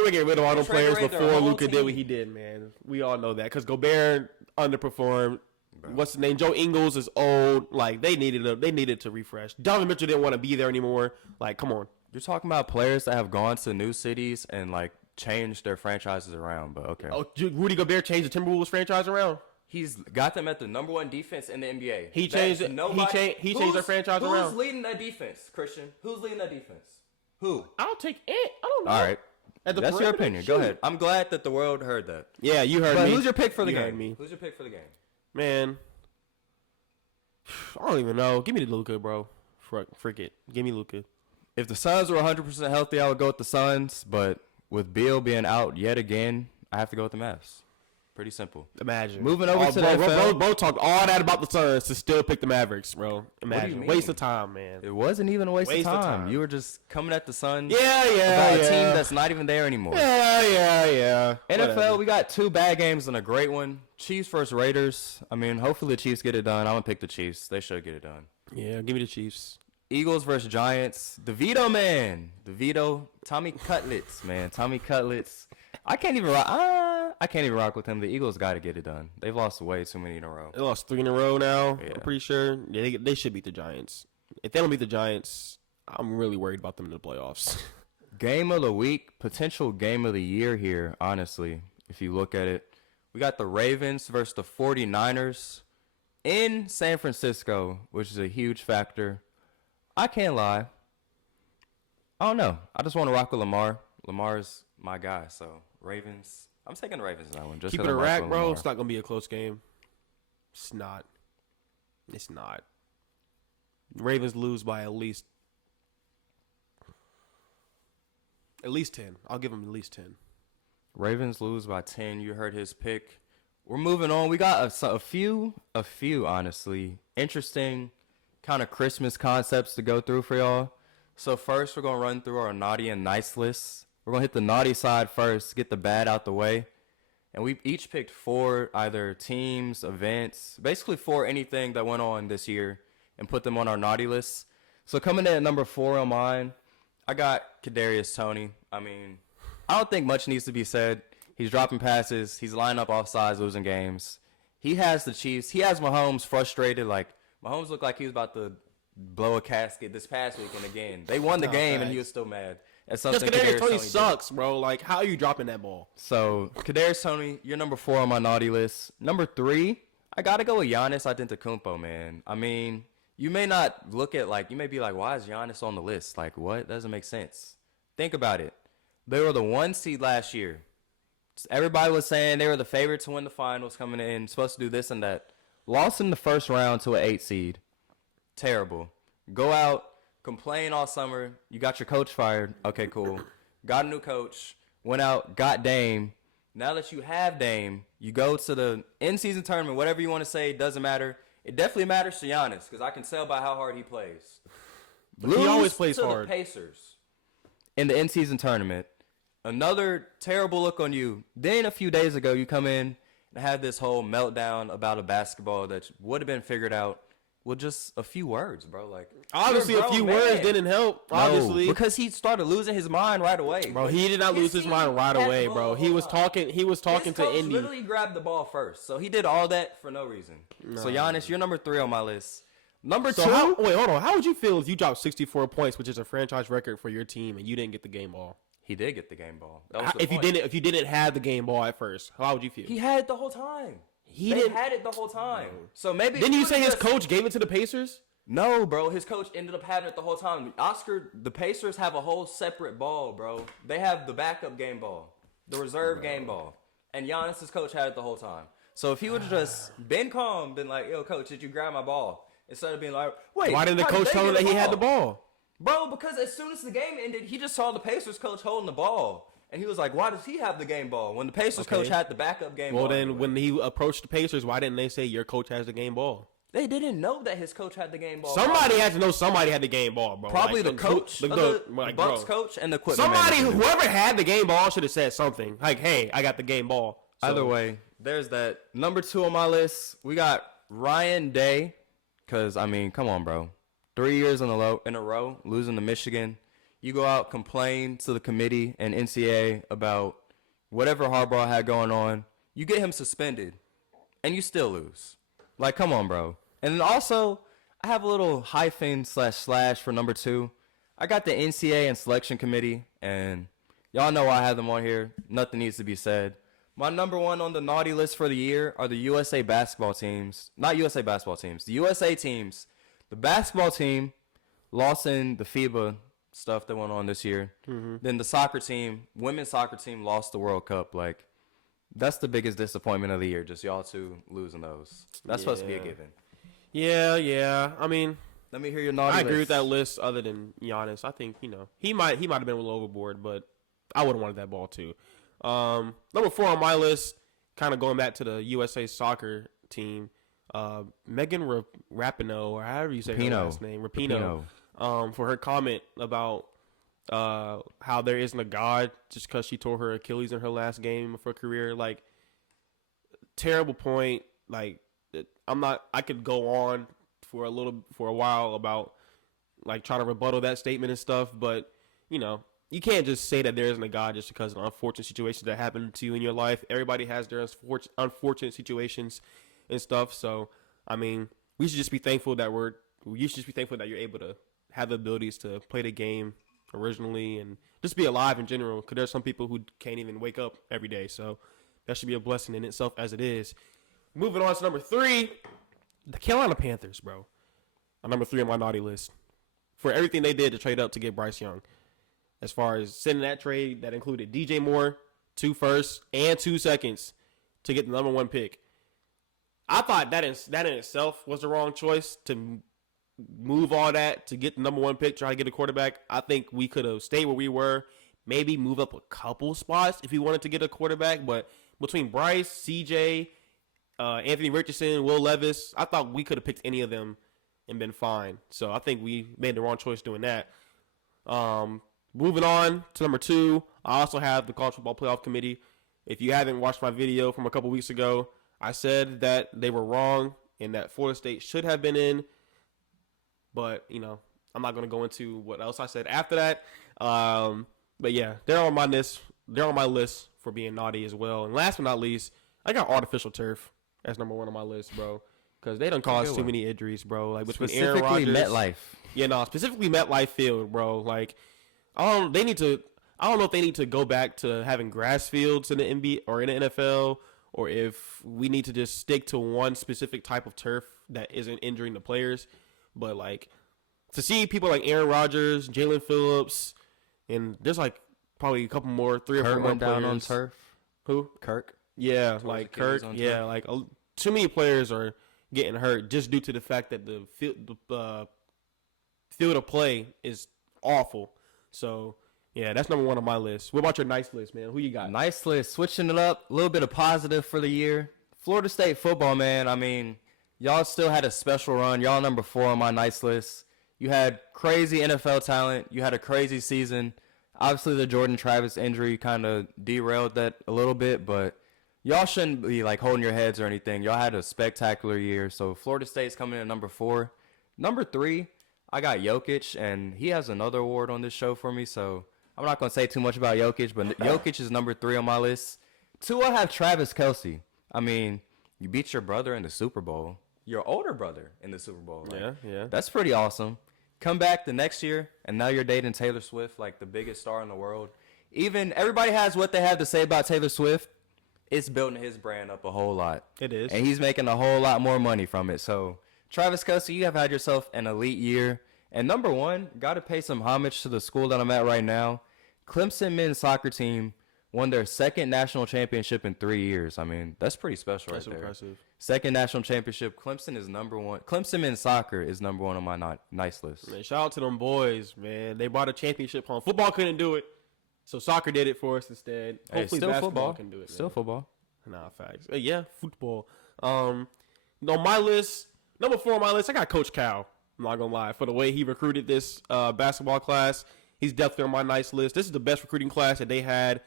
were getting rid of all those players before Luka did what he did. Man, we all know that because Gobert underperformed. Bro. What's his name? Joe Ingles is old. Like they needed to refresh. Donovan Mitchell didn't want to be there anymore. Like, come on. You're talking about players that have gone to new cities and like changed their franchises around, but okay. Oh, Rudy Gobert changed the Timberwolves franchise around. He's got them at the #1 defense in the NBA. He changed it. He changed their franchise around. Who's leading that defense, Christian? Who's leading that defense? Who? I'll take it. I don't know. All right. That's your opinion. Go ahead. I'm glad that the world heard that. Yeah, you heard me. Who's your pick for the game? Heard me. Who's your pick for the game? Man, I don't even know. Give me the Luka, bro. Frick it. Give me Luka. If the Suns were 100% healthy, I would go with the Suns, but with Beal being out yet again, I have to go with the Mavs. Pretty simple. Imagine. Moving over to the NFL. Bro talked all that about the Suns to still pick the Mavericks, bro. Imagine. Waste of time, man. It wasn't even a waste of time. You were just coming at the Suns. Yeah. About a team that's not even there anymore. Yeah. NFL, Whatever. we got 2 bad games and a great one. Chiefs versus Raiders. I mean, hopefully the Chiefs get it done. I'm going to pick the Chiefs. They should get it done. Yeah, give me the Chiefs. Eagles versus Giants. DeVito, man. DeVito. Tommy Cutlets, man. Tommy Cutlets. I can't even rock with him. The Eagles got to get it done. They've lost way too many in a row. They lost 3 in a row now. Yeah. I'm pretty sure. Yeah, they should beat the Giants. If they don't beat the Giants, I'm really worried about them in the playoffs. Game of the week, potential game of the year here, honestly, if you look at it. We got the Ravens versus the 49ers in San Francisco, which is a huge factor. I can't lie. I don't know. I just want to rock with Lamar. Lamar's my guy, so Ravens. I'm taking the Ravens in that one. Just keep it a rack, bro. It's not going to be a close game. It's not. The Ravens lose by at least 10. I'll give them at least 10. Ravens lose by 10. You heard his pick. We're moving on. We got a few, honestly, interesting kind of Christmas concepts to go through for y'all. So first, we're going to run through our naughty and nice lists. We're going to hit the naughty side first, get the bad out the way. And we each picked 4 either teams, events, basically 4 anything that went on this year and put them on our naughty list. So coming in at number 4 on mine, I got Kadarius Toney. I mean, I don't think much needs to be said. He's dropping passes. He's lining up offsides, losing games. He has the Chiefs. He has Mahomes frustrated. Like, Mahomes looked like he was about to blow a casket this past weekend again. They won the game, and he was still mad. That's something Kadarius Toney sucks, bro. Like, how are you dropping that ball? So, Kadarius Toney, you're number 4 on my naughty list. Number 3, I got to go with Giannis Antetokounmpo, man. I mean, you may not look at, like, you may be like, why is Giannis on the list? Like, what? That doesn't make sense. Think about it. They were the 1 seed last year. Everybody was saying they were the favorite to win the finals coming in, supposed to do this and that. Lost in the first round to an 8 seed. Terrible. Go out, complain all summer. You got your coach fired. Okay, cool. Got a new coach. Went out, got Dame. Now that you have Dame, you go to the in-season tournament. Whatever you want to say, doesn't matter. It definitely matters to Giannis because I can tell by how hard he plays. He always plays to hard. The Pacers in the in-season tournament. Another terrible look on you. Then a few days ago, you come in and have this whole meltdown about a basketball that would have been figured out with just a few words, bro. Like, obviously, a few words didn't help. Obviously, because he started losing his mind right away. Bro, he did not lose his mind right away, bro. He was talking. He was talking to Indy. Literally grabbed the ball first, so he did all that for no reason. No. So Giannis, you're number 3 on my list. Number 2. Wait, hold on. How would you feel if you dropped 64 points, which is a franchise record for your team, and you didn't get the game ball? He did get the game ball. If you didn't have the game ball at first, how would you feel? He had it the whole time. He had it the whole time. No. So maybe didn't you say his coach gave it to the Pacers? No, bro. His coach ended up having it the whole time. The Pacers have a whole separate ball, bro. They have the backup game ball, the reserve game ball, and Giannis's coach had it the whole time. So if he would have just been calm, been like, "Yo, coach, did you grab my ball?" Instead of being like, "Wait, why didn't the coach tell him that he had the ball?" Bro, because as soon as the game ended, he just saw the Pacers coach holding the ball. And he was like, why does he have the game ball when the Pacers coach had the backup game ball? Well, then when he approached the Pacers, why didn't they say your coach has the game ball? They didn't know that his coach had the game ball. Somebody had to know somebody had the game ball, bro. Probably like, the coach, the Bucks coach, and the equipment somebody, manager. whoever had the game ball should have said something. Like, hey, I got the game ball. So, either way, there's that. Number 2 on my list, we got Ryan Day. Because, I mean, come on, bro. 3 years in a row, losing to Michigan. You go out, complain to the committee and NCAA about whatever Harbaugh had going on. You get him suspended, and you still lose. Like, come on, bro. And then also, I have a little hyphen / for number 2. I got the NCAA and selection committee, and y'all know I have them on here. Nothing needs to be said. My number 1 on the naughty list for the year are the USA basketball teams. Not USA basketball teams. The USA teams. The basketball team lost in the FIBA stuff that went on this year. Mm-hmm. Then the soccer team, women's soccer team, lost the World Cup. Like, that's the biggest disappointment of the year. Just y'all two losing those. That's supposed to be a given. Yeah. I mean, let me hear your naughty list. I agree with that list. Other than Giannis, I think he might have been a little overboard, but I would have wanted that ball too. Number 4 on my list, kind of going back to the USA soccer team, Megan Rapinoe, or however you say her last name, Rapinoe, for her comment about how there isn't a God just because she tore her Achilles in her last game of her career. Like, terrible point. Like, I could go on for a while about like trying to rebuttal that statement and stuff, but you can't just say that there isn't a God just because of unfortunate situations that happen to you in your life. Everybody has their unfortunate situations and stuff. So, I mean, we should just be thankful that you're able to have the abilities to play the game originally and just be alive in general. Because there's some people who can't even wake up every day. So that should be a blessing in itself as it is. Moving on to number 3, the Carolina Panthers, bro. Number 3 on my naughty list for everything they did to trade up to get Bryce Young. As far as sending that trade, that included DJ Moore, 2 firsts and 2 seconds to get the number 1 pick. I thought that in itself was the wrong choice to move all that to get the number 1 pick, try to get a quarterback. I think we could have stayed where we were, maybe move up a couple spots if we wanted to get a quarterback. But between Bryce, CJ, Anthony Richardson, Will Levis, I thought we could have picked any of them and been fine. So I think we made the wrong choice doing that. Moving on to number 2, I also have the College Football Playoff Committee. If you haven't watched my video from a couple weeks ago, I said that they were wrong and that Florida State should have been in. But, I'm not going to go into what else I said after that. But, yeah, they're on my list. They're on my list for being naughty as well. And last but not least, I got artificial turf as number 1 on my list, bro. Because they done caused too many injuries, bro. Like, between Aaron Rodgers. Specifically MetLife. Yeah, specifically MetLife Field, bro. Like, I don't know if they need to go back to having grass fields in the NBA or in the NFL, or if we need to just stick to one specific type of turf that isn't injuring the players. But like, to see people like Aaron Rodgers, Jalen Phillips, and there's like probably a couple more, 3 or 4 more went down players. on turf. Who? Kirk. Yeah, like Kirk. Yeah, like too many players are getting hurt just due to the fact that the field of play is awful. So, yeah, that's number 1 on my list. What about your nice list, man? Who you got? Nice list. Switching it up. A little bit of positive for the year. Florida State football, man. I mean, y'all still had a special run. Y'all number 4 on my nice list. You had crazy NFL talent. You had a crazy season. Obviously, the Jordan Travis injury kind of derailed that a little bit, but y'all shouldn't be, like, holding your heads or anything. Y'all had a spectacular year. So, Florida State's coming in at number 4. Number 3. I got Jokic, and he has another award on this show for me, so I'm not going to say too much about Jokic, but Jokic is number 3 on my list. 2, I have Travis Kelce. I mean, you beat your brother in the Super Bowl. Your older brother in the Super Bowl. Like, yeah. That's pretty awesome. Come back the next year, and now you're dating Taylor Swift, like the biggest star in the world. Even everybody has what they have to say about Taylor Swift. It's building his brand up a whole lot. It is. And he's making a whole lot more money from it, so Travis Kelce, you have had yourself an elite year. And number 1, got to pay some homage to the school that I'm at right now. Clemson men's soccer team won their 2nd national championship in 3 years. I mean, that's pretty special right there. That's impressive. 2nd national championship. Clemson is number 1. Clemson men's soccer is number 1 on my nice list. Man, shout out to them boys, man. They brought a championship home. Football couldn't do it, so soccer did it for us instead. Hopefully still basketball football. can do it. Still man. football. Nah, facts. Yeah, football. On my list, Number 4 on my list, I got Coach Cal. I'm not gonna lie, for the way he recruited this basketball class, he's definitely on my nice list. This is the best recruiting class that they had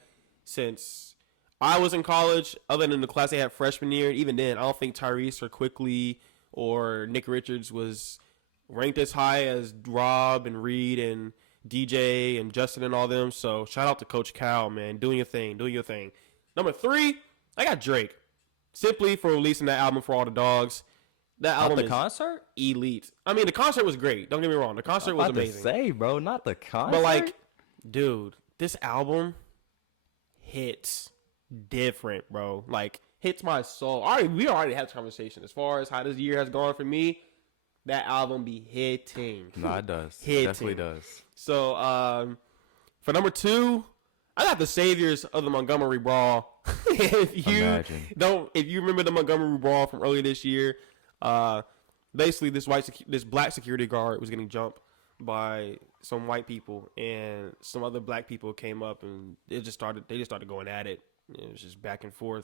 since I was in college, other than the class they had freshman year. Even then, I don't think Tyrese or Quickly or Nick Richards was ranked as high as Rob and Reed and DJ and Justin and all them. So shout out to Coach Cal, man. Doing your thing. Number 3, I got Drake. Simply for releasing that album For All the Dogs. That album Not the concert? elite. I mean, the concert was great. Don't get me wrong. The concert was amazing. Say, bro, not the concert. But like, dude, this album hits different, bro. Like, hits my soul. We already had this conversation. As far as how this year has gone for me, that album be hitting. No, it does. Hitting. It definitely does. So, for number 2, I got the saviors of the Montgomery Brawl. if you remember the Montgomery Brawl from earlier this year, basically this black security guard was getting jumped by some white people, and some other black people came up, and they just started going at it. It was just back and forth.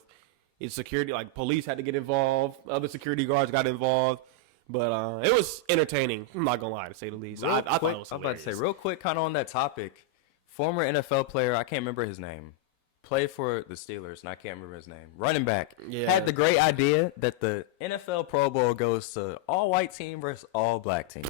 It's security, like police had to get involved, other security guards got involved, but it was entertaining. I'm not gonna lie, to say the least. I thought it was hilarious. I'm about to say, real quick, kind of on that topic, former NFL player, I can't remember his name, played for the Steelers, and I can't remember his name. Running back. Yeah. Had the great idea that the NFL Pro Bowl goes to all white team versus all black team.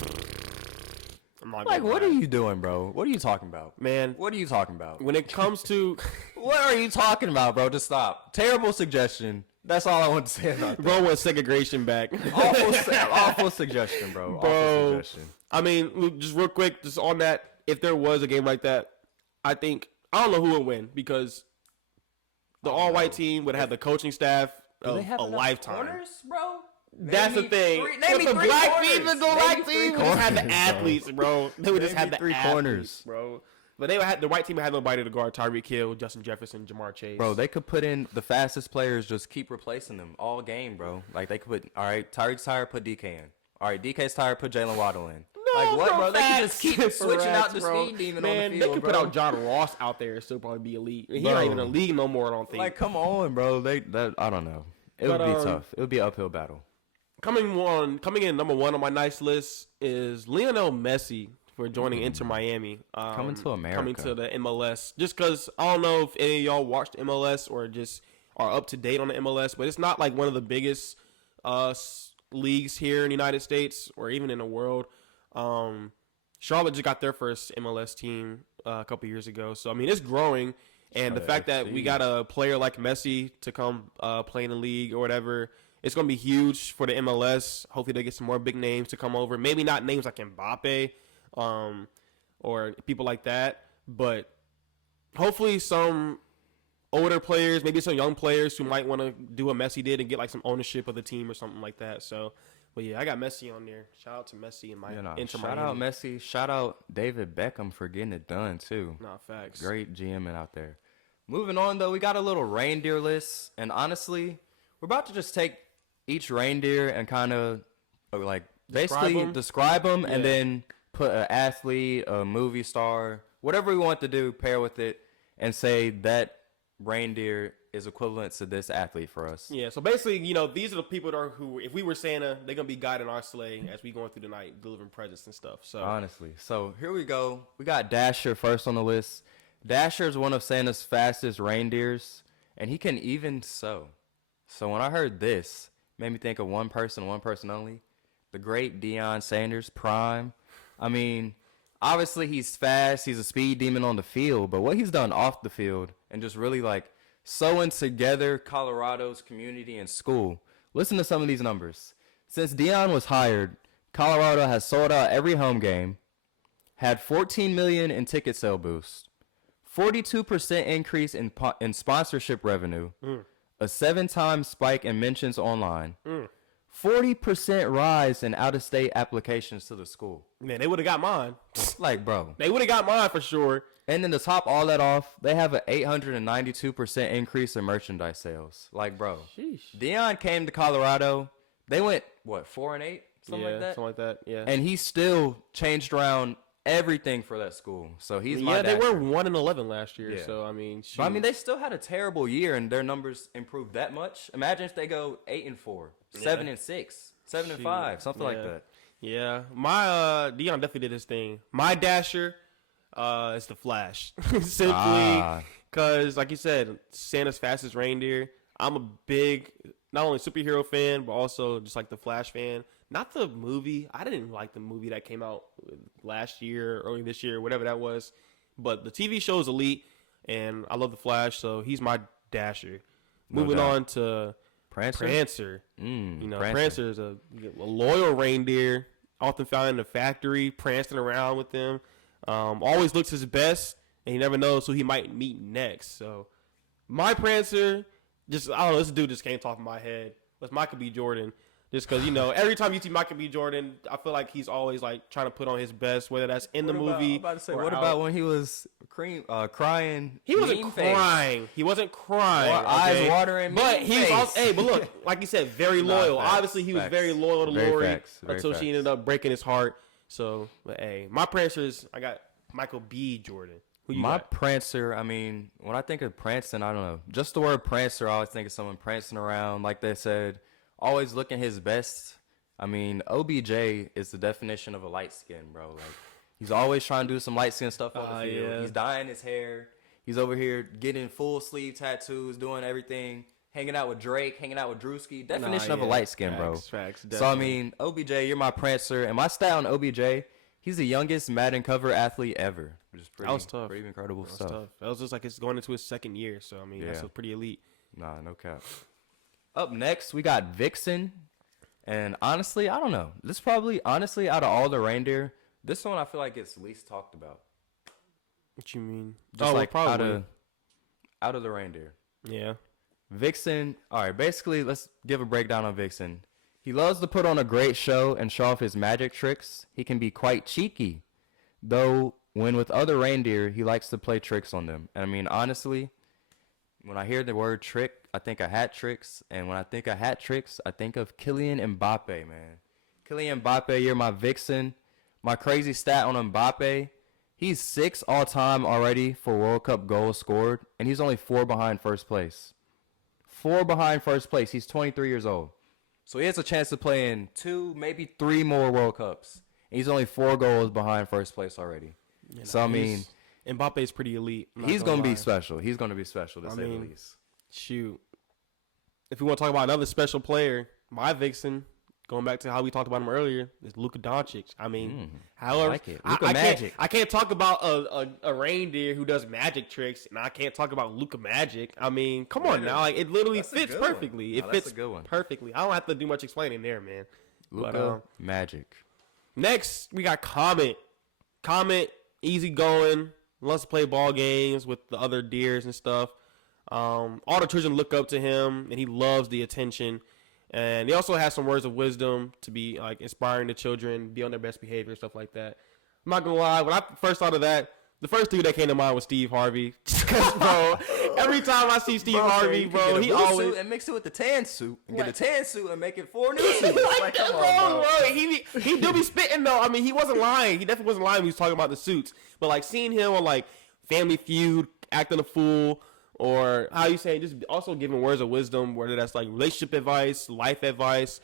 I'm not Like, gonna what lie. are you doing, bro? What are you talking about? Man, What are you talking about? when it comes to What are you talking about, bro? Just stop. Terrible suggestion. That's all I want to say about that. bro wants segregation back. Awful suggestion, bro. Awful suggestion. I mean, just real quick, just on that, if there was a game like that, I don't know who would win, because the all-white team would have the coaching staff of a lifetime. Corners, bro? That's the thing. With the black team, the black team would just have the athletes, bro. They would just have the three athletes, corners, bro. But they would have the white team would have nobody to guard Tyreek Hill, Justin Jefferson, Jamar Chase. Bro, they could put in the fastest players, just keep replacing them all game, bro. Like, they could put, all right, Tyreek's tired, put DK in. All right, DK's tired, put Jalen Waddle in. No, Like, what, bro? They can just keep facts. switching out the Bro. speed demon Man, on the field, they could bro. put out John Ross out there and still probably be elite. He's Bro. not even in the league no more, I don't think. Like, come on, bro. I don't know. It would be tough. It would be an uphill battle. Coming in number 1 on my nice list is Lionel Messi for joining Inter Miami. Coming to America. Coming to the MLS. Just because I don't know if any of y'all watched MLS or just are up to date on the MLS, but it's not like one of the biggest leagues here in the United States or even in the world. Charlotte just got their first MLS team a couple years ago. So, I mean, it's growing. And the fact that we got a player like Messi to come play in the league or whatever, it's going to be huge for the MLS. Hopefully they get some more big names to come over. Maybe not names like Mbappe or people like that, but hopefully some older players, maybe some young players who might want to do what Messi did and get like some ownership of the team or something like that. So, but yeah, I got Messi on there. Shout out to Messi and Inter Miami. Shout out Messi. Shout out David Beckham for getting it done, too. Nah, facts. Great GMing out there. Moving on, though, we got a little reindeer list. And honestly, we're about to just take each reindeer and kind of like basically describe them and then put an athlete, a movie star, whatever we want to do, pair with it, and say that reindeer is equivalent to this athlete for us. Yeah, so basically, these are the people who, if we were Santa, they're going to be guiding our sleigh as we going through the night, delivering presents and stuff. So honestly. So here we go. We got Dasher first on the list. Dasher is one of Santa's fastest reindeers, and he can even sew. So when I heard this, it made me think of one person only. The great Deion Sanders, Prime. I mean, obviously he's fast. He's a speed demon on the field, but what he's done off the field and just really like sewing together Colorado's community and school. Listen to some of these numbers. Since Deion was hired, Colorado has sold out every home game, had 14 million in ticket sale boost, 42% increase in sponsorship revenue, a 7-time spike in mentions online, 40% rise in out-of-state applications to the school. Man, they would have got mine. Like, bro. They would have got mine for sure. And then to top all that off, they have an 892% increase in merchandise sales. Like, bro. Sheesh. Deion came to Colorado. They went, 4-8? Something like that? Something like that, yeah. And he still changed around everything for that school. So he's my yeah. They dasher. were 1-11 last year. Yeah. So I mean, But I mean, they still had a terrible year, and their numbers improved that much. Imagine if they go 8-4, 7-6, 7-5, something like that. Yeah, my Dion definitely did his thing. My dasher is the Flash, simply because, like you said, Santa's fastest reindeer. I'm a big not only superhero fan, but also just like the Flash fan. Not the movie. I didn't like the movie that came out last year, early this year, whatever that was. But the TV show is elite, and I love the Flash, so he's my dasher. Moving on to Prancer. Prancer is a loyal reindeer, often found in the factory, prancing around with them. Always looks his best, and he never knows who he might meet next. So, my Prancer, I don't know, this dude just came top of my head. That's Michael B. Jordan. Just because, every time you see Michael B. Jordan, I feel like he's always, like, trying to put on his best, whether that's in the movie. I'm about to say, what about when he was crying? He wasn't crying. He wasn't crying. Eyes watering. But he was also, but look, like you said, very loyal. Facts, Obviously, he was very loyal to Lori until she facts. ended up breaking his heart. So, but hey, my Prancers, I got Michael B. Jordan. Who you got? Prancer, I mean, when I think of prancing, I don't know. Just the word Prancer, I always think of someone prancing around, like they said, always looking his best. I mean, OBJ is the definition of a light skin, bro. Like, he's always trying to do some light skin stuff on the field. Yeah. He's dyeing his hair. He's over here getting full sleeve tattoos, doing everything. Hanging out with Drake, hanging out with Drewski. Definition of a light skin, bro. Facts, so, I mean, OBJ, you're my Prancer. And my stat on OBJ, he's the youngest Madden cover athlete ever. Which is pretty, that was tough. Pretty incredible stuff. Tough. That was just like it's going into his second year. So, I mean, that's pretty elite. Nah, no cap. Up next, we got Vixen. And honestly, I don't know. This probably, honestly, out of all the reindeer, this one I feel like gets least talked about. What you mean? Just like probably. Out of the reindeer. Yeah. Vixen, all right, basically, let's give a breakdown on Vixen. He loves to put on a great show and show off his magic tricks. He can be quite cheeky, though when with other reindeer, he likes to play tricks on them. And I mean, honestly, when I hear the word trick, I think of hat tricks. And when I think of hat tricks, I think of Kylian Mbappe, man. Kylian Mbappe, you're my Vixen. My crazy stat on Mbappe, he's 6 all-time already for World Cup goals scored, and he's only 4 behind first place. 4 behind first place. He's 23 years old. So he has a chance to play in 2, maybe 3 more World Cups. And he's only 4 goals behind first place already. So, I mean, Mbappe's pretty elite. He's going to be special. He's going to be special, to say the least. Shoot. If we want to talk about another special player, my Vixen, going back to how we talked about him earlier, is Luka Doncic. I mean, however, I like it. Luka Magic. I can't talk about a reindeer who does magic tricks, and I can't talk about Luka Magic. I mean, come on now, like it literally fits perfectly. It fits perfectly. I don't have to do much explaining there, man. Luka Magic. Next, we got Comet. Comet, easy going, loves to play ball games with the other deers and stuff. All the children look up to him, and he loves the attention. And he also has some words of wisdom to be like inspiring the children, be on their best behavior, stuff like that. I'm not gonna lie, when I first thought of that, the first dude that came to mind was Steve Harvey. Bro, every time I see Steve Harvey, bro, he always and mix it with the tan suit and get a tan suit and make it 4 new suits. Like, come on, bro. He do be spitting though. I mean, he wasn't lying. He definitely wasn't lying when he was talking about the suits. But like seeing him on like Family Feud acting a fool. Or how you say, just also giving words of wisdom, whether that's like relationship advice, life advice,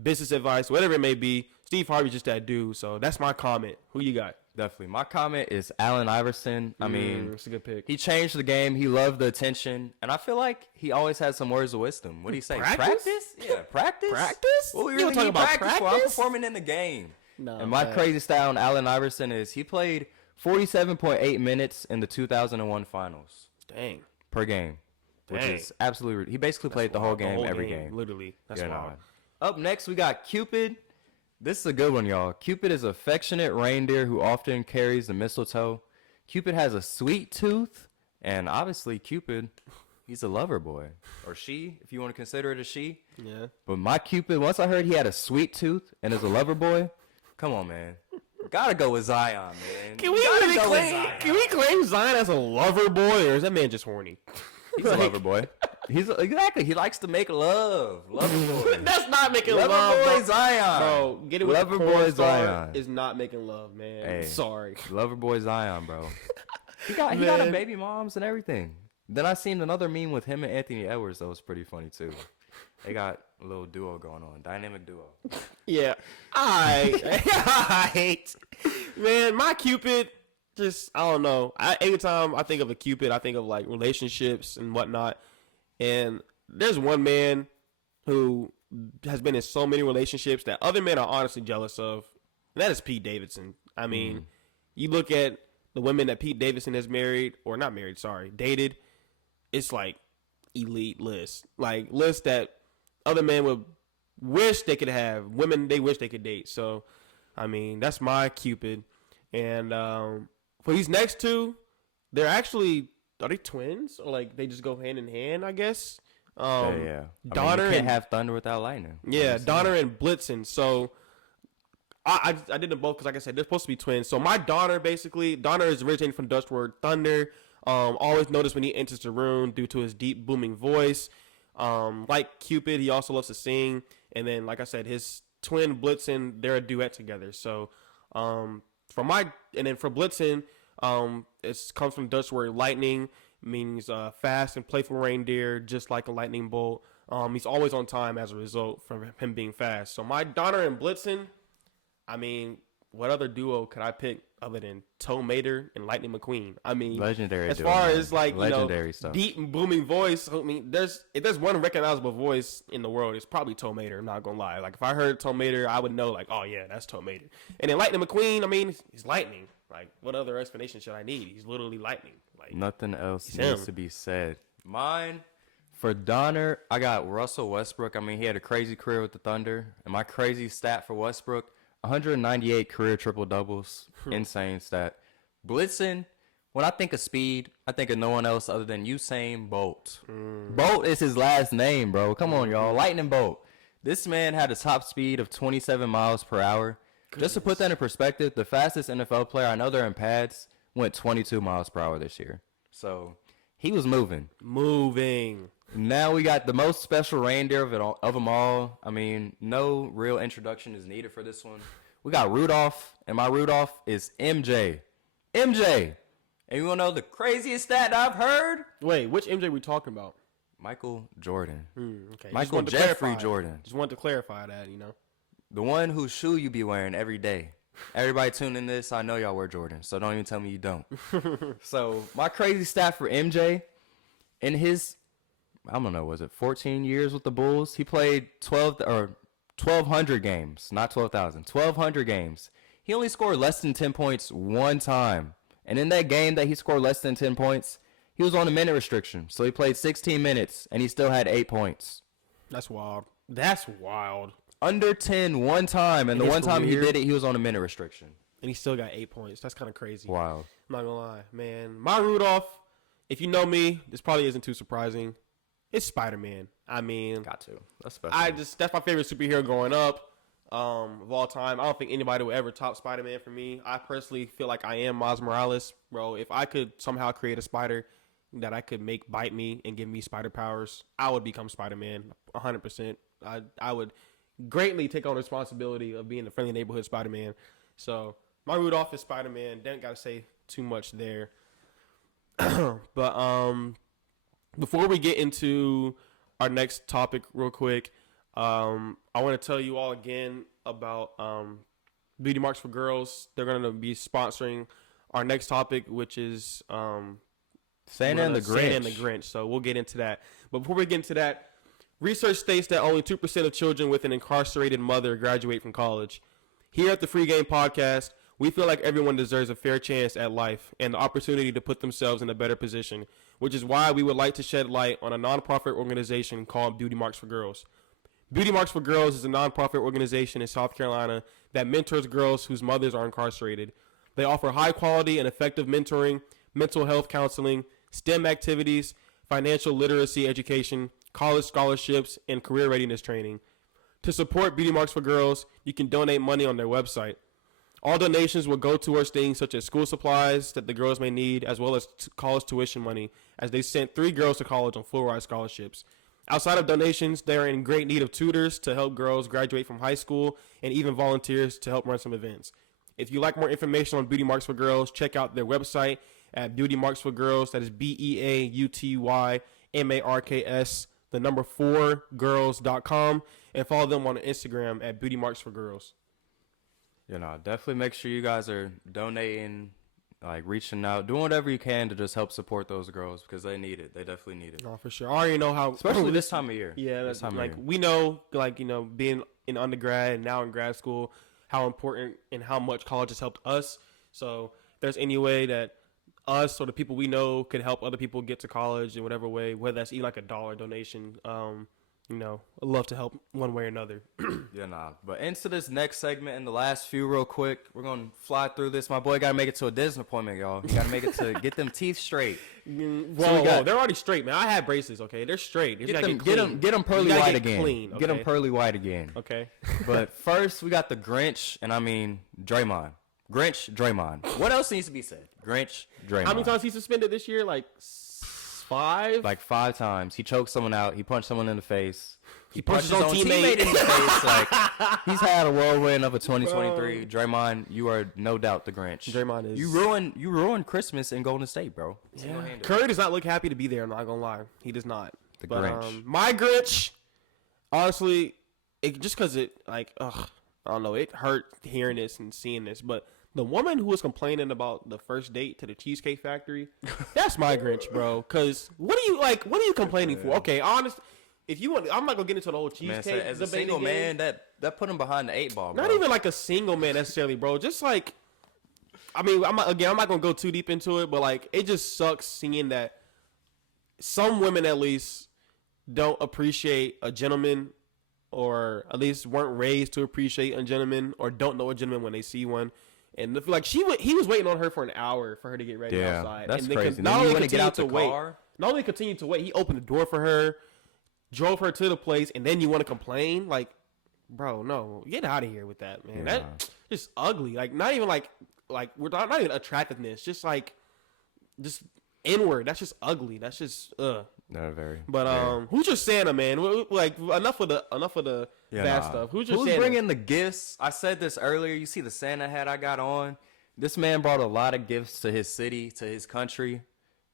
business advice, whatever it may be. Steve Harvey's just that dude. So that's my comment. Who you got? Definitely. My comment is Allen Iverson. I mean, it's a good pick. He changed the game. He loved the attention. And I feel like he always had some words of wisdom. What do you say? Practice? Yeah, practice? Practice? Well, we really talking about practice while performing in the game. No, and my crazy style on Allen Iverson is he played 47.8 minutes in the 2001 finals. Dang. Per game. Which is absolutely... He basically played the whole game, every game. Literally. That's wild. Up next, we got Cupid. This is a good one, y'all. Cupid is an affectionate reindeer who often carries the mistletoe. Cupid has a sweet tooth. And obviously, Cupid, he's a lover boy. Or she, if you want to consider it a she. Yeah. But my Cupid, once I heard he had a sweet tooth and is a lover boy, come on, man. Gotta go with Zion, man. Can we claim Zion as a lover boy, or is that man just horny? He's a lover boy. Exactly. He likes to make love. Lover boy. That's not making love, Lover boy bro. Zion. Bro, get it with Lover the boy boy Zion is not making love, man. Hey. Sorry. Lover boy Zion, bro. He got a baby moms and everything. Then I seen another meme with him and Anthony Edwards that was pretty funny too. They got a little duo going on, dynamic duo. Yeah. I hate. Man, my Cupid, just, I don't know. Anytime I think of a Cupid, I think of like relationships and whatnot. And there's one man who has been in so many relationships that other men are honestly jealous of. And that is Pete Davidson. I mean, you look at the women that Pete Davidson has married, or not married, sorry, dated. It's like elite list. Like list that other men would wish they could have. Women they wish they could date. So, I mean, that's my Cupid. And for these next two, they're actually, are they twins? Or like they just go hand in hand, I guess? Yeah. Donner you can't have thunder without lightning. Yeah, Donner and Blitzen. So I did them both because, like I said, they're supposed to be twins. So my Donner, basically, Donner is originated from the Dutch word thunder. Always notice when he enters the room due to his deep booming voice. Like Cupid, he also loves to sing. And then, like I said, his twin Blitzen, they're a duet together. So for Blitzen, it comes from the Dutch word lightning, means fast and playful reindeer, just like a lightning bolt. He's always on time as a result from him being fast. So my Donner and Blitzen, I mean, what other duo could I pick other than Toe Mater and Lightning McQueen? I mean, legendary. As far as like legendary stuff, deep and booming voice. I mean, if there's one recognizable voice in the world, it's probably Toe Mater. I'm not gonna lie. Like if I heard Toe Mater, I would know like, oh yeah, that's Toe Mater. And then Lightning McQueen, I mean, he's lightning. Like what other explanation should I need? He's literally lightning. Like nothing else needs to be said. Mine. For Donner, I got Russell Westbrook. I mean, he had a crazy career with the Thunder. And my crazy stat for Westbrook, 198 career triple-doubles. Insane stat. Blitzen, when I think of speed, I think of no one else other than Usain Bolt. Bolt is his last name, bro. Come on, y'all. Lightning Bolt. This man had a top speed of 27 miles per hour. Goodness. Just to put that in perspective, the fastest NFL player, I know they're in pads, went 22 miles per hour this year. So he was moving. Now we got the most special reindeer of them all. I mean, no real introduction is needed for this one. We got Rudolph, and my Rudolph is MJ. MJ! And you want to know the craziest stat I've heard? Wait, which MJ we talking about? Michael Jordan. Okay. Michael Jeffrey Jordan. Just wanted to clarify that, you know. The one whose shoe you be wearing every day. Everybody tuning this, I know y'all wear Jordan, so don't even tell me you don't. So, my crazy stat for MJ, in his, I don't know, was it 14 years with the Bulls? He played 1,200 games, not 12,000, 1,200 games. He only scored less than 10 points one time. And in that game that he scored less than 10 points, he was on a minute restriction. So he played 16 minutes, and he still had 8 points. That's wild. Under 10 one time, and the one time he did it, he was on a minute restriction. And he still got 8 points. That's kind of crazy. Wow. I'm not going to lie. Man, my Rudolph, if you know me, this probably isn't too surprising. It's Spider-Man. I mean, got to. That's special. That's my favorite superhero growing up of all time. I don't think anybody will ever top Spider-Man for me. I personally feel like I am Miles Morales. Bro, if I could somehow create a spider that I could make bite me and give me spider powers, I would become Spider-Man 100%. I would greatly take on the responsibility of being the friendly neighborhood Spider-Man. So my Rudolph is Spider-Man. Don't got to say too much there. But before we get into our next topic real quick, I want to tell you all again about Beauty Marks for Girls. They're going to be sponsoring our next topic, which is Santa and the Grinch. So we'll get into that. But before we get into that, research states that only 2% of children with an incarcerated mother graduate from college. Here at the Free Game Podcast, we feel like everyone deserves a fair chance at life and the opportunity to put themselves in a better position, which is why we would like to shed light on a nonprofit organization called Beauty Marks for Girls. Beauty Marks for Girls is a nonprofit organization in South Carolina that mentors girls whose mothers are incarcerated. They offer high quality and effective mentoring, mental health counseling, STEM activities, financial literacy education, college scholarships, and career readiness training. To support Beauty Marks for Girls, you can donate money on their website. All donations will go towards things such as school supplies that the girls may need, as well as college tuition money, as they sent 3 girls to college on full ride scholarships. Outside of donations, they are in great need of tutors to help girls graduate from high school and even volunteers to help run some events. If you like more information on Beauty Marks for Girls, check out their website at Beauty Marks for Girls. That is BEAUTYMARKS, the number 4girls.com, and follow them on Instagram at Beauty Marks for Girls. You know, definitely make sure you guys are donating, like reaching out, doing whatever you can to just help support those girls because they need it. They definitely need it. Oh, for sure. I already know how, especially this time of year. Yeah, this time like of year. We know, like, you know, being in undergrad and now in grad school, how important and how much college has helped us. So if there's any way that us or the people we know could help other people get to college in whatever way, whether that's even like $1 donation, you know, I'd love to help one way or another. Yeah, nah. But into this next segment and the last few real quick, we're going to fly through this. My boy got to make it to a dentist appointment, y'all. You got to make it to get them teeth straight. Whoa, they're already straight, man. I had braces, okay? They're straight. Get them pearly white again. Clean, okay? Get them pearly white again. Okay. But first, we got the Grinch, and I mean Draymond. Grinch, Draymond. What else needs to be said? Grinch, Draymond. How many times he suspended this year? Like 5? Like 5 times. He choked someone out. He punched someone in the face. He punched his own teammate in the face. Like, he's had a whirlwind of a 2023. Bro. Draymond, you are no doubt the Grinch. Draymond is. You ruined Christmas in Golden State, bro. Yeah. Curry does not look happy to be there. I'm not gonna lie. He does not. The Grinch. My Grinch, honestly, just because it I don't know. It hurt hearing this and seeing this, but. The woman who was complaining about the first date to the Cheesecake Factory, that's my Grinch, bro. Cause what are you complaining for? Okay, honest. If you want, I'm not gonna get into the whole cheesecake. Man, as a single man, that put him behind the 8 ball. Bro. Not even like a single man necessarily, bro. Just like, I mean, I'm not gonna go too deep into it, but like, it just sucks seeing that some women at least don't appreciate a gentleman, or at least weren't raised to appreciate a gentleman, or don't know a gentleman when they see one. And like he was waiting on her for an hour for her to get ready outside. That's and crazy. Not only continued to wait, he opened the door for her, drove her to the place, and then you want to complain? Like, bro, no, get out of here with that, man. Yeah. That's just ugly. Like, not even like we're not even attractiveness, just inward. That's just ugly. That's just No, very. But who's your Santa, man? Like enough of the bad stuff. Who's Santa? Bringing the gifts? I said this earlier. You see the Santa hat I got on. This man brought a lot of gifts to his city, to his country.